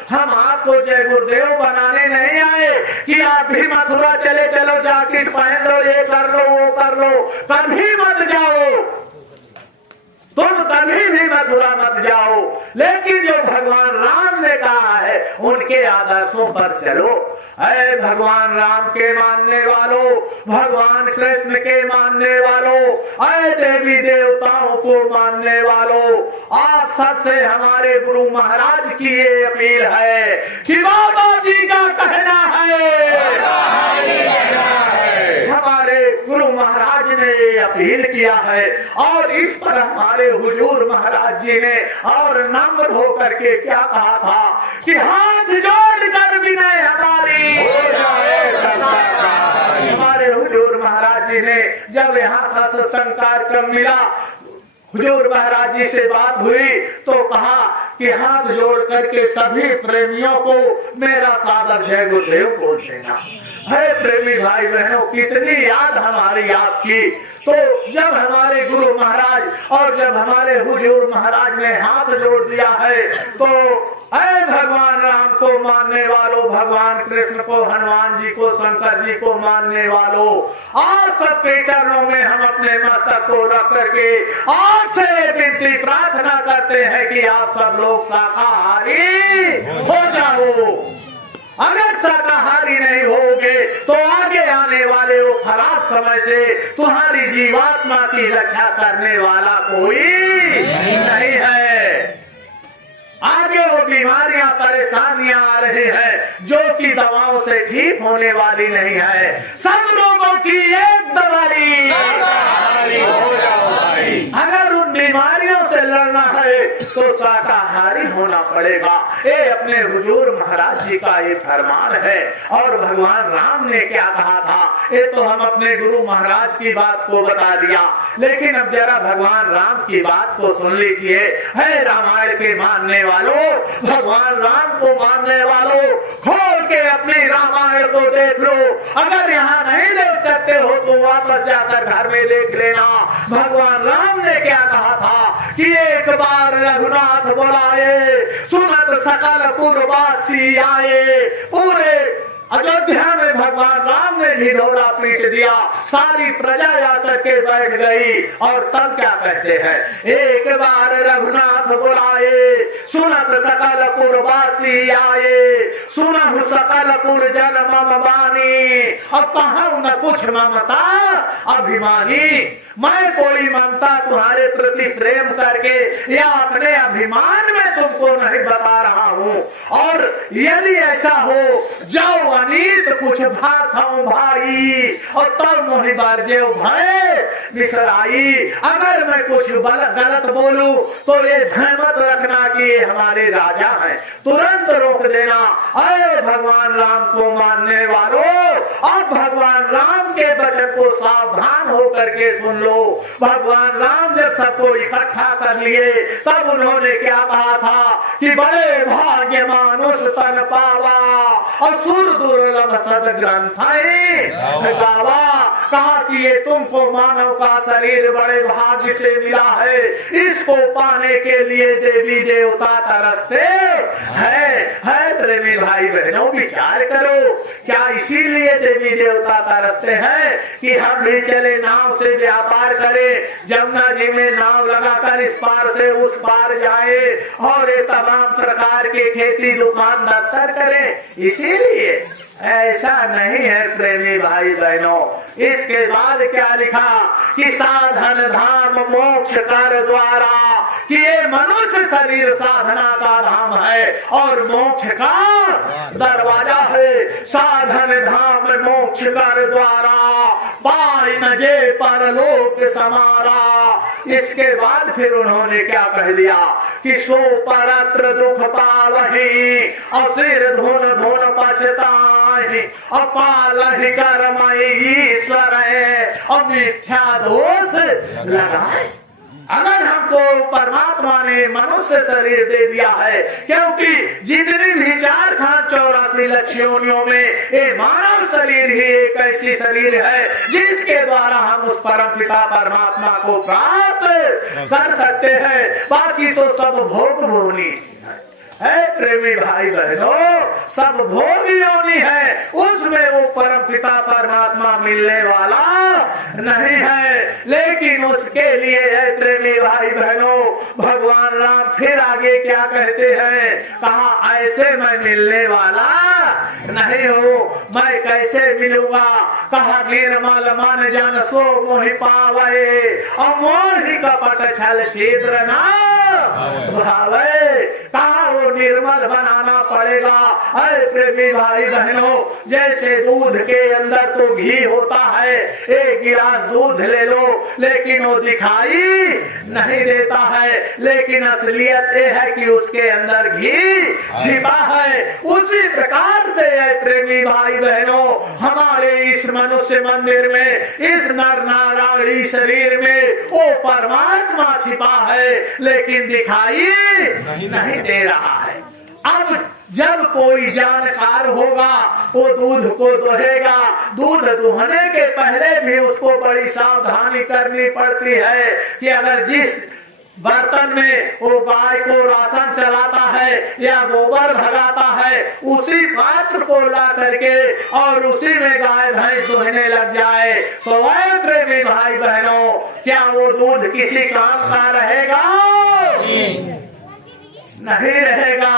हम आपको जय गुरुदेव बनाने नहीं आए कि आप भी मथुरा चले चलो, जैकेट पहन लो, ये कर लो वो कर लो, कभी मत जाओ, तुम कभी भी मथुरा मत जाओ, लेकिन जो भगवान राम ने कहा है उनके आदर्शों पर चलो। ऐ भगवान राम के मानने वालों, भगवान कृष्ण के मानने वालों, ऐ देवी देवताओं को मानने वालों, आप सबसे हमारे गुरु महाराज की ये अपील है कि बाबा जी का कहना है, हमारे गुरु महाराज ने ये अपील किया है और इस पर हमारे हुजूर महाराज जी ने और नम्र होकर के क्या कहा था कि हाथ जोड़कर विनय हमारी हो जाए। हमारे हुजूर महाराज जी ने जब यहाँ का सत्संग कार्यक्रम मिला, हुजूर महाराज जी से बात हुई तो कहा कि हाथ जोड़ करके सभी प्रेमियों को मेरा सादर जय गुरुदेव बोल देना है। प्रेमी भाई बहनों कितनी याद हमारी आपकी, तो जब हमारे गुरु महाराज और जब हमारे हुजूर महाराज ने हाथ जोड़ दिया है, तो ऐ भगवान राम को मानने वालों, भगवान कृष्ण को, हनुमान जी को, शंकर जी को मानने वालों, आप सबके चरणों में हम अपने मस्तक को रख करके आपसे विनती प्रार्थना करते हैं कि आप सब लोग शाकाहारी हो जाओ। अगर शाकाहारी नहीं होगे तो आगे आने वाले वो खराब समय से तुम्हारी जीवात्मा की रक्षा करने वाला कोई नहीं है। आगे वो बीमारियां परेशानियां आ रही है जो कि दवाओं से ठीक होने वाली नहीं है। सब लोगों की एक दवाई हो जाओ भाई। अगर उन बीमारियों से लड़ना है तो शाकाहारी होना पड़ेगा। ये अपने हुजूर महाराज जी का ये फरमान है। और भगवान राम ने क्या कहा था ये तो हम अपने गुरु महाराज की बात को बता दिया, लेकिन अब जरा भगवान राम की बात को सुन लीजिए। है रामायण के मानने वालों, भगवान राम को मानने वालों, खोल के अपनी रामायण को देख लो। अगर यहाँ नहीं देख सकते हो तो वापस जाकर घर में देख लेना। भगवान राम ने क्या कहा था कि एक बार रघुनाथ बुलाए, सुनत सकल पुरवासी आए। पूरे अयोध्या में भगवान राम ने ढिढोरा पीट दिया, सारी प्रजा जाकर के बैठ गई। और तब क्या कहते हैं, एक बार रघुनाथ बुलाए, सुनत सकल पुरवासी आए, सुनहु सकल पुर जन मम बानी। अब कहा न कुछ ममता अभिमानी, मैं कोई ममता तुम्हारे प्रति प्रेम करके या अपने अभिमान में तुमको नहीं बता रहा हूँ। और यदि ऐसा हो जाओ अनीत कुछ भाखाऊं भाई, और तब मोहि बरजेऊ भय बिसराई। अगर मैं कुछ गलत बोलूं तो ये भय मत रखना कि ये हमारे राजा हैं, तुरंत रोक देना। अरे भगवान राम को मानने वालों, अब भगवान राम के वचन को सावधान होकर के सुन लो। भगवान राम जब सबको इकट्ठा कर लिए तब उन्होंने क्या कहा था कि बड़े भाग्य मानुष तन पावा, असुर दुर्लभ सद ग्रंथ गावा। कहा कि ये तुमको मानव का शरीर बड़े भाग्य से मिला है, इसको पाने के लिए देवी देवता तरसते हैं। प्रेमी भाई बहनों विचार करो, क्या इसीलिए देवी देवता तरसते हैं कि हम भी चले नाव से व्यापार करें, जमुना जी में नाव लगाकर इस पार से उस पार जाए और ये तमाम प्रकार के खेती दुकान दफ्तर करें? इसीलिए ऐसा नहीं है प्रेमी भाई बहनों। इसके बाद क्या लिखा कि साधन धाम मोक्ष कर द्वारा, कि ये मनुष्य शरीर साधना का धाम है और मोक्ष का दरवाजा है। साधन धाम मोक्ष कर द्वारा, पाई न जे परलोक समारा। इसके बाद फिर उन्होंने क्या कह दिया कि सो परत्र दुख पालहि, असिर धुन धुन पछताहि, अपालहि कर्महि ईश्वर, अमिथ्या दोष लगाए। अगर हमको परमात्मा ने मनुष्य शरीर दे दिया है, क्योंकि जितनी भी 4,84 लक्ष योनियों में ये मानव शरीर ही एक ऐसी शरीर है जिसके द्वारा हम उस परम पिता परमात्मा को प्राप्त कर सकते हैं। बाकी तो सब भोग भोगनी है प्रेमी भाई बहनों, सब भोग योनि है, उसमें वो परम पिता परमात्मा मिलने वाला नहीं है। लेकिन उसके लिए है प्रेमी भाई बहनों, भगवान राम फिर आगे क्या कहते हैं, कहा ऐसे मैं मिलने वाला नहीं हूँ, मैं कैसे मिलूंगा। कहा निर्मल मन जन सो मोहि पावे, और मोहि कपट छल छिद्र ना भावे। कहा वो निर्मल बनाना पड़ेगा। अरे प्रेमी भाई बहनों, जैसे दूध के अंदर तो घी होता है, एक गिलास दूध ले लो लेकिन वो दिखाई नहीं देता है, लेकिन असलियत ये है कि उसके अंदर घी छिपा है। उसी प्रकार से है प्रेमी भाई बहनों, हमारे इस मनुष्य मंदिर में, इस नर नारायणी शरीर में वो परमात्मा छिपा है, लेकिन दिखाई नहीं दे रहा है। अब जब कोई जानकार होगा वो दूध को दोहेगा। दूध दुहने के पहले भी उसको बड़ी सावधानी करनी पड़ती है कि अगर जिस बर्तन में वो गाय को राशन चलाता है या गोबर भगाता है, उसी पात्र को ला करके और उसी में गाय भैंस दुहने लग जाए तो वह प्रेमी भाई बहनों, क्या वो दूध किसी काम का रहेगा? नहीं रहेगा।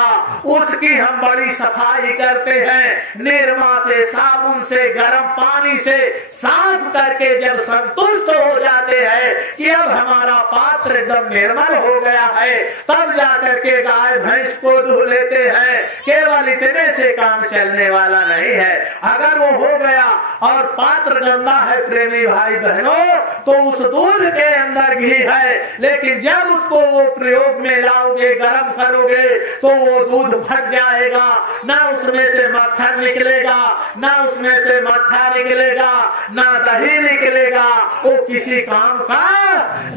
उसकी हम बड़ी सफाई करते हैं, निरमा से, साबुन से, गर्म पानी से साफ करके जब संतुष्ट हो जाते हैं कि अब हमारा पात्र एकदम निर्मल हो गया है, तब जाकर के गाय भैंस को धो लेते हैं। केवल इतने से काम चलने वाला नहीं है। अगर वो हो गया और पात्र गंदा है प्रेमी भाई बहनों, तो उस दूध के अंदर घी है, लेकिन जब उसको वो प्रयोग में लाओगे, गर्म करोगे, तो वो दूध फट जाएगा, ना उसमें से मक्खन निकलेगा, ना उसमें से मट्ठा निकलेगा, ना दही निकलेगा, वो किसी काम का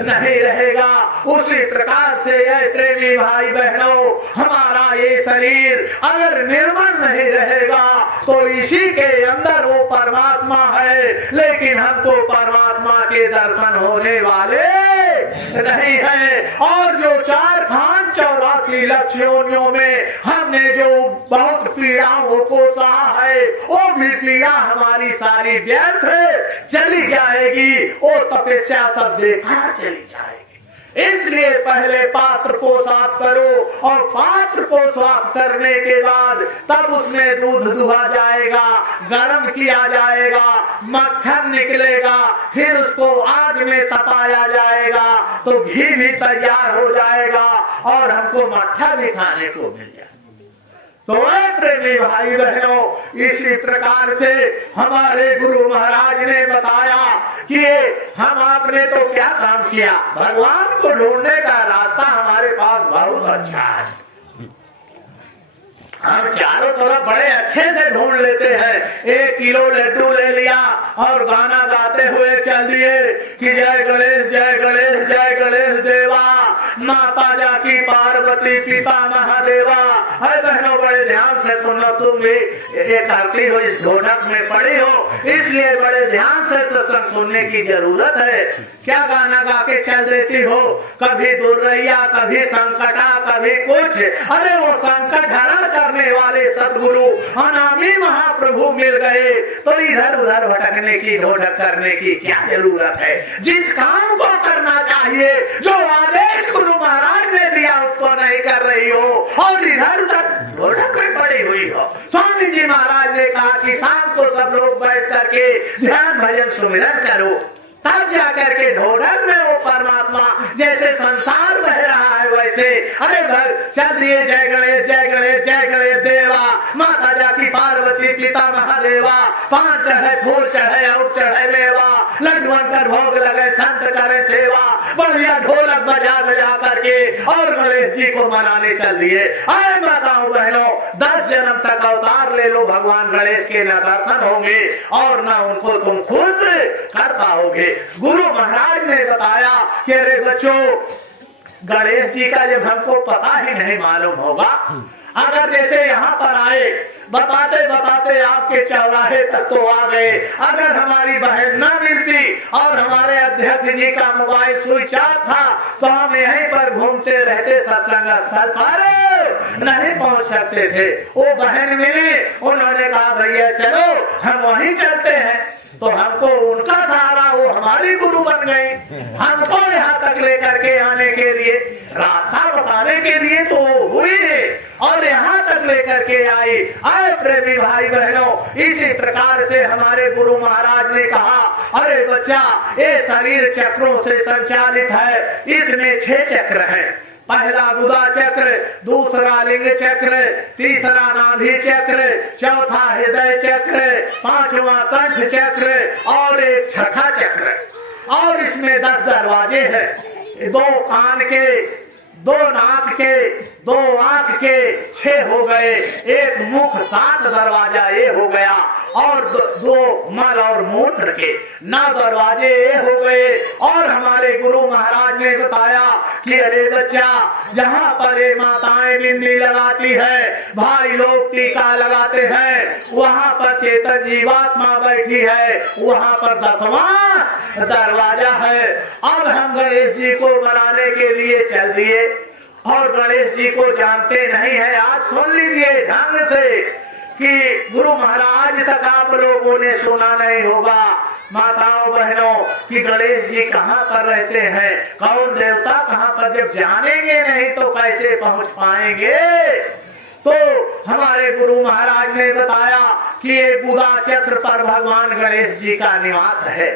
नहीं रहेगा। उसी प्रकार से ये प्रेमी भाई बहनों, हमारा ये शरीर अगर निर्मल नहीं रहेगा तो इसी के अंदर वो परमात्मा है, लेकिन हमको परमात्मा के दर्शन होने वाले नहीं है। और जो 4,84 लक्ष योनियों में हमने जो बहुत पीड़ाओं को सहा है, वो भी पीड़ा हमारी सारी व्यर्थ चली जाएगी, वो तपस्या सब बेकार चली जाएगी। इसलिए पहले पात्र को साफ करो, और पात्र को साफ करने के बाद तब उसमें दूध दुहा जाएगा, गर्म किया जाएगा, मक्खन निकलेगा, फिर उसको आग में तपाया जाएगा तो घी भी तैयार हो जाएगा और हमको मट्ठा भी खाने को मिल जाएगा। तो प्रेमी भाई बहनों, इसी प्रकार से हमारे गुरु महाराज ने बताया कि हम आपने तो क्या काम किया, भगवान को ढूंढने का रास्ता हमारे पास बहुत अच्छा है। हम चारों तरफ बड़े अच्छे से ढूंढ लेते हैं। 1 किलो लड्डू ले लिया और गाना गाते हुए चल दिए कि जय गणेश जय गणेश जय गणेश देवा, माता जाकी पार्वती पिता महादेवा। है बहनों, बड़े ध्यान से सुनो, तुम भी ये करती हो, इस ढोलक में पड़ी हो, इसलिए बड़े ध्यान से सत्संग सुनने की जरूरत है। क्या गाना गा के चल देती हो, कभी दुर्रैया, कभी संकटा, कभी कुछ। अरे वो संकट हरण करने वाले सदगुरु अनामी महाप्रभु मिल गए तो इधर उधर भटकने की, ढोढक करने की क्या जरूरत है। जिस काम को करना चाहिए, जो आदेश गुरु महाराज ने दिया, उसको नहीं कर रही हो और इधर उधर ढोढक में पड़ी हुई हो। स्वामी जी महाराज ने कहा कि शाम को सब लोग बैठ करके ध्यान भजन सुमिरन करो, तब जाकर के ढोढक में वो परमात्मा, जैसे संसार बह रहा है कैसे? अरे भर चल दिए जय गणेश जय गणेश जय गणेश देवा, माता जाकी पार्वती पिता महादेवा, 5 चढ़े फूल चढ़े और चढ़े मेवा, लड्डुअन कर भोग लगे संत करे सेवा, बढ़िया ढोलक बजा बजा करके और गणेश जी को मनाने चल दिए। अरे माताओं बहनों, 10 जन्म तक अवतार ले लो, भगवान गणेश के न दर्शन होंगे और न उनको तुम खुश कर पाओगे। गुरु महाराज ने बताया कि अरे बच्चों, गणेश जी का जब हमको पता ही नहीं मालूम होगा, अगर जैसे यहाँ पर आए बताते बताते आपके चौराहे तक तो आ गए, अगर हमारी बहन न मिलती और हमारे अध्यक्ष जी का मोबाइल स्विच ऑफ था तो हम यहीं पर घूमते रहते, सत्संग स्थल पर नहीं पहुंच सकते थे। वो बहन मिली, उन्होंने कहा भैया चलो हम वहीं चलते हैं, तो हमको उनका सहारा, वो हमारी गुरु बन गई, हमको यहाँ तक लेकर के आने के लिए, रास्ता बताने के लिए तो हुई है और यहाँ तक लेकर के आई। आए प्रेमी भाई बहनों, इसी प्रकार से हमारे गुरु महाराज ने कहा, अरे बच्चा, ये शरीर चक्रों से संचालित है, इसमें 6 चक्र हैं। पहला गुदा चक्र, दूसरा लिंग चक्र, तीसरा नाभि चक्र, चौथा हृदय चक्र, 5वां कंठ चक्र और एक छठा चक्र। और इसमें 10 दरवाजे हैं, 2 कान के, 2 नाक के, 2 आंख के, 6 हो गए, 1 मुख, 7 दरवाजा ये हो गया और 2 मल और मूत्र के 9 दरवाजे ये हो गए। और हमारे गुरु महाराज ने बताया कि अरे बच्चा, जहाँ पर ये माताएं बिंदी लगाती है, भाई लोग टीका लगाते हैं, वहाँ पर चेतन जीवात्मा बैठी है, वहाँ पर 10वां दरवाजा है। अब हम गणेश जी को मनाने के लिए चल दिए और गणेश जी को जानते नहीं है। आज सुन लीजिए ध्यान से कि गुरु महाराज तक आप लोगों ने सुना नहीं होगा, माताओं बहनों, कि गणेश जी कहाँ पर रहते हैं, कौन देवता कहाँ पर, जब जानेंगे नहीं तो कैसे पहुँच पाएंगे। तो हमारे गुरु महाराज ने बताया कि ये गुदा चक्र पर भगवान गणेश जी का निवास है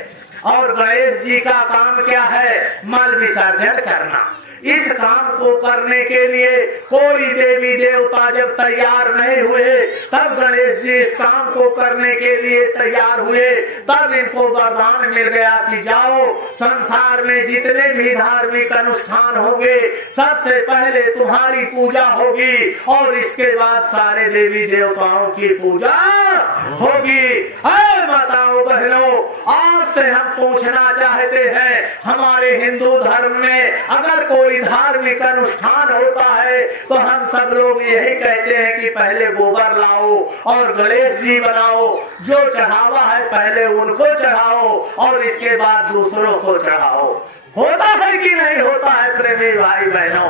और गणेश जी का काम क्या है, मल विसर्जन करना। इस काम को करने के लिए कोई देवी देवता जब तैयार नहीं हुए, तब गणेश जी इस काम को करने के लिए तैयार हुए, तब इनको वरदान मिल गया कि जाओ, संसार में जितने भी धार्मिक अनुष्ठान होंगे, सबसे पहले तुम्हारी पूजा होगी और इसके बाद सारे देवी देवताओं की पूजा होगी। अरे माताओं बहनों, आपसे हम पूछना चाहते हैं, हमारे हिंदू धर्म में अगर कोई धार्मिक अनुष्ठान होता है तो हम सब लोग यही कहते हैं कि पहले गोबर लाओ और गणेश जी बनाओ, जो चढ़ावा है पहले उनको चढ़ाओ और इसके बाद दूसरों को चढ़ाओ। होता है कि नहीं होता है प्रेमी भाई बहनों?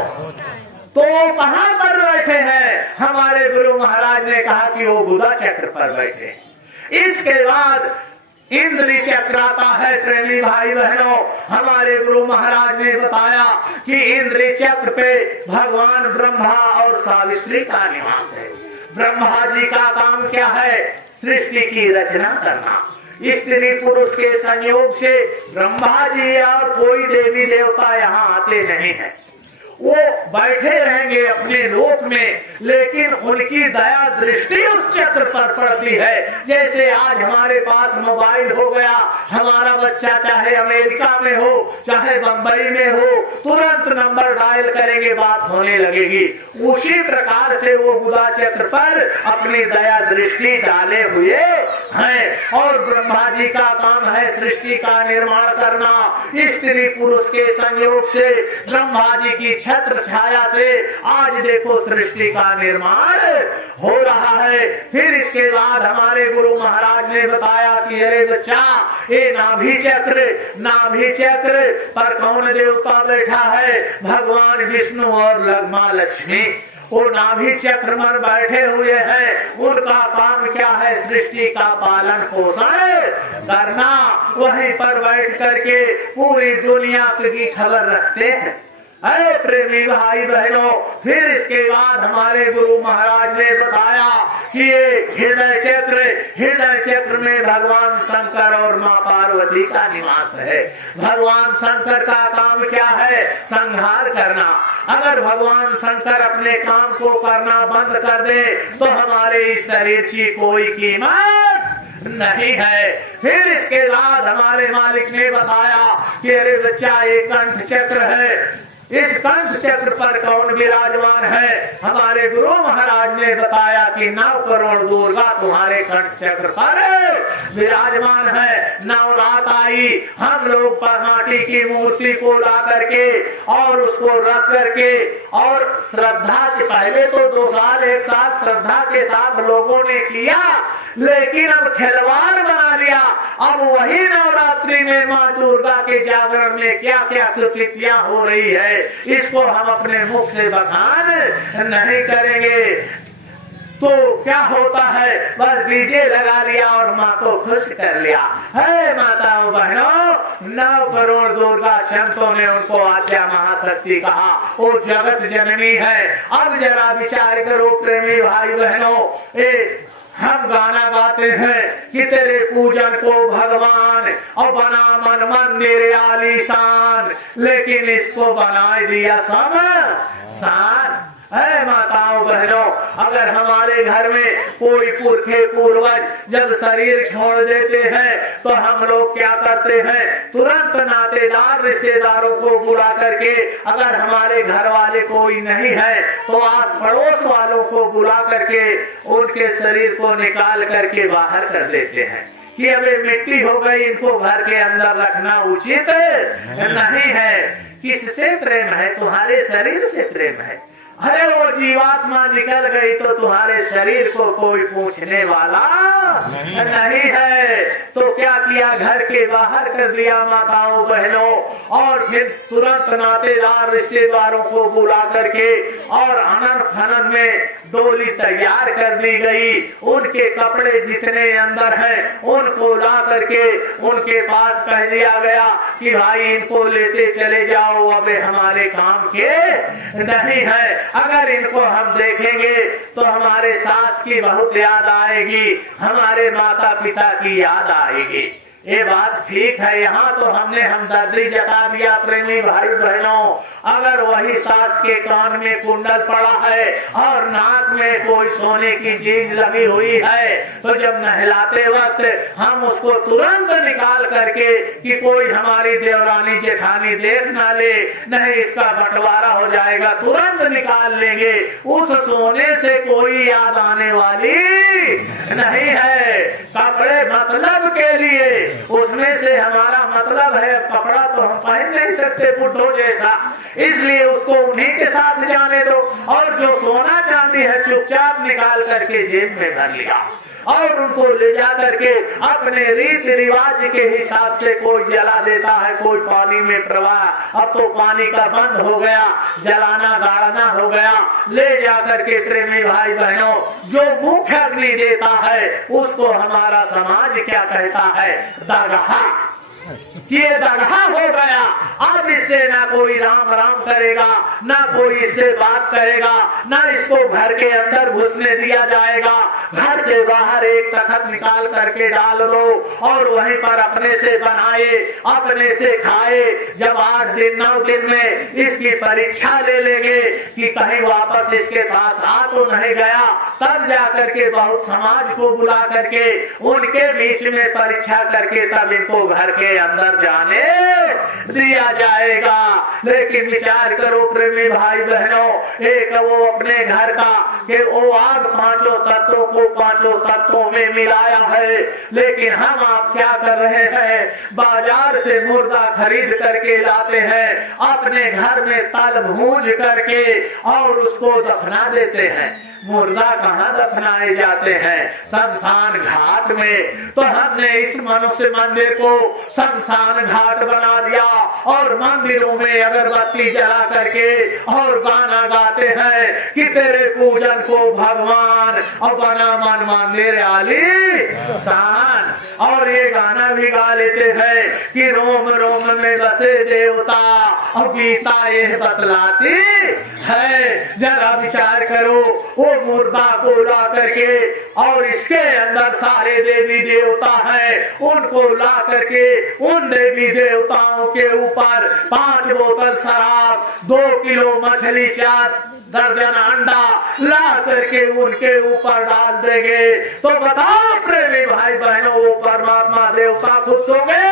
तो कहाँ पर बैठे हैं? हमारे गुरु महाराज ने कहा कि वो बुधा चक्र पर बैठे। इसके बाद इंद्री चक्र आता है। प्रेमी भाई बहनों, हमारे गुरु महाराज ने बताया कि इंद्री चक्र पे भगवान ब्रह्मा और सावित्री का निवास है। ब्रह्मा जी का काम क्या है? सृष्टि की रचना करना। स्त्री पुरुष के संयोग से ब्रह्मा जी और कोई देवी देवता यहाँ आते नहीं है, वो बैठे रहेंगे अपने लोक में, लेकिन उनकी दया दृष्टि उस चक्र पर पड़ती है। जैसे आज हमारे पास मोबाइल हो गया, हमारा बच्चा चाहे अमेरिका में हो चाहे बंबई में हो, तुरंत नंबर डायल करेंगे, बात होने लगेगी। उसी प्रकार से वो बुधा चक्र पर अपनी दया दृष्टि डाले हुए हैं और ब्रह्मा जी का काम है सृष्टि का निर्माण करना। स्त्री पुरुष के संयोग से ब्रह्मा जी की छत्र छाया से आज देखो सृष्टि का निर्माण हो रहा है। फिर इसके बाद हमारे गुरु महाराज ने बताया कि अरे बच्चा, ये नाभि चक्र पर कौन देवता बैठा है? भगवान विष्णु और मां लक्ष्मी। वो नाभि चक्र पर बैठे हुए हैं, उनका काम क्या है? सृष्टि का पालन पोषण करना। वहीं पर बैठ करके पूरी दुनिया की खबर रखते हैं। अरे प्रेमी भाई बहनों, फिर इसके बाद हमारे गुरु महाराज ने बताया कि ये हृदय चक्र में भगवान शंकर और माँ पार्वती का निवास है। भगवान शंकर का काम क्या है? संहार करना। अगर भगवान शंकर अपने काम को करना बंद कर दे तो हमारे इस शरीर की कोई कीमत नहीं है। फिर इसके बाद हमारे मालिक ने बताया कि अरे बच्चा, एक कंठ चक्र है, इस कंठ चक्र पर कौन विराजमान है? हमारे गुरु महाराज ने बताया कि 9 करोड़ दुर्गा तुम्हारे कंठ चक्र पर विराजमान है। नवरात आई, हम लोग पर माटी की मूर्ति को ला करके और उसको रख करके और श्रद्धा के, पहले तो 2 साल एक साथ श्रद्धा के साथ लोगों ने किया, लेकिन अब खिलवाड़ बना लिया। अब वही नवरात्रि में माँ दुर्गा के जागरण में क्या क्या कृतियां हो रही है, इसको हम अपने मुख से बखान नहीं करेंगे। तो क्या होता है, बस डीजे लगा लिया और माँ को खुश कर लिया है। माताओं बहनों, 9 करोड़ दुर्गा संतों ने उनको आद्या महाशक्ति कहा, वो जगत जननी है। अब जरा विचार करो प्रेमी भाई बहनों, हम गाना गाते हैं कि तेरे पूजन को भगवान और बना मन मंदिर आलीशान, लेकिन इसको बना दिया शमशान है। माताओं बहनों, अगर हमारे घर में कोई पुरखे पूर्वज जब शरीर छोड़ देते हैं तो हम लोग क्या करते हैं? तुरंत नातेदार रिश्तेदारों को बुला करके, अगर हमारे घर वाले कोई नहीं है तो आस पड़ोस वालों को बुला करके उनके शरीर को निकाल करके बाहर कर देते हैं कि अबे मिट्टी हो गई, इनको घर के अंदर रखना उचित नहीं है। किससे प्रेम है? तुम्हारे शरीर से प्रेम है। अरे वो जीवात्मा निकल गई तो तुम्हारे शरीर को कोई पूछने वाला नहीं है। तो क्या किया? घर के बाहर कर दिया माताओं बहनों, और फिर तुरंत नातेदार रिश्तेदारों को बुला करके और अनन खनन में डोली तैयार कर दी गई। उनके कपड़े जितने अंदर हैं उनको ला करके उनके पास कह दिया गया कि भाई इनको लेते चले जाओ, अब हमारे काम के नहीं है। अगर इनको हम देखेंगे तो हमारे सास की बहुत याद आएगी, हमारे माता पिता की याद आएगी। ये बात ठीक है, यहाँ तो हमने हमदर्दी जता दिया प्रेमी भाई बहनों। अगर वही सास के कान में कुंडल पड़ा है और नाक में कोई सोने की चीज लगी हुई है तो जब नहलाते वक्त हम उसको तुरंत निकाल करके कि कोई हमारी देवरानी जेठानी देख ना ले, नहीं इसका बंटवारा हो जाएगा, तुरंत निकाल लेंगे। उस सोने से कोई याद आने वाली नहीं है। कपड़े मतलब के लिए, उसमें से हमारा मतलब है, कपड़ा तो हम पहन नहीं सकते बुढ़ो जैसा, इसलिए उसको उन्हीं के साथ जाने दो। और जो सोना चांदी है चुपचाप निकाल करके जेब में भर लिया और उनको ले जा करके अपने रीति रिवाज के हिसाब से कोई जला देता है, कोई पानी में प्रवाह। अब तो पानी का बंद हो गया, जलाना गाड़ना हो गया। ले जा करके प्रेमी भाई बहनों, जो मुख्य अग्नि देता है उसको हमारा समाज क्या कहता है? दगहा। ये दगहा हो गया। अब इससे ना कोई राम राम करेगा, ना कोई इससे बात करेगा, ना इसको घर के अंदर घुसने दिया जाएगा। घर के बाहर एक तखत निकाल करके डाल दो और वहीं पर अपने से बनाए, अपने से खाए। जब 8 दिन 9 दिन में इसकी परीक्षा ले लेंगे कि कहीं वापस इसके पास आ तो नहीं गया, तब जा करके बहुत समाज को बुला करके उनके बीच में परीक्षा करके तब इनको घर के अंदर जाने दिया जाएगा। लेकिन विचार करो प्रेमी भाई बहनों, एक वो अपने घर का कि वो आग 5 तत्वों को 5 तत्वों में मिलाया है, लेकिन हम आप क्या कर रहे हैं? बाजार से मुर्दा खरीद करके लाते हैं, अपने घर में तल भूंज करके और उसको दफना देते हैं। मुर्दा कहाँ दफनाए जाते हैं? शमशान घाट में। तो हमने इस मनुष्य मंदिर को शमशान घाट बना दिया और मंदिरों में अगरबत्ती जला करके और गाना गाते हैं कि तेरे पूजन को भगवान और बना मन मान मेरे आलीशान। और ये गाना भी गा लेते हैं कि रोम रोम में बसे देवता और गीता ये बतलाती है। जरा विचार करो, वो मुर्दा को ला करके और इसके अंदर सारे देवी देवता हैं, उनको ला करके उन देवी देवताओं के ऊपर 5 बोतल शराब, 2 किलो मछली, 4 दर्जन अंडा ला करके उनके ऊपर डाल देंगे तो बताओ प्रेमी भाई बहनों, वो परमात्मा देवता खुश होंगे?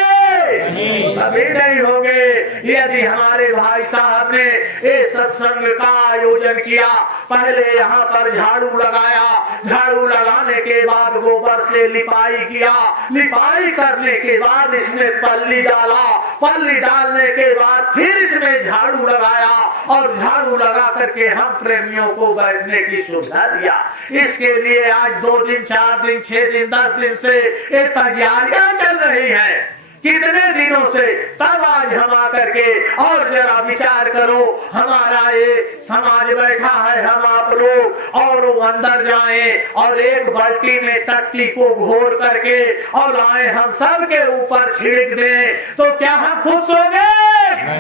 कभी नहीं होंगे। यदि हमारे भाई साहब ने ये सत्संग का आयोजन किया, पहले यहाँ पर झाड़ू लगाया, झाड़ू लगाने के बाद गोबर से लिपाई किया, लिपाई करने के बाद इसमें पल्ली डाला, पल्ली डालने के बाद फिर इसमें झाड़ू लगाया और झाड़ू लगा करके हम प्रेमियों को बैठने की सुविधा दिया। इसके लिए आज 2 दिन, 4 दिन, 6 दिन, 10 दिन से ये तैयारियां चल रही हैं, कितने दिनों से। तब आज हम आकर के और जरा विचार करो, हमारा ये समाज बैठा है, हम आप लोग और वो अंदर जाएं और एक बाल्टी में टट्टी को घोर करके और लाए हम सब के ऊपर छिड़क दें तो क्या हम खुश होंगे?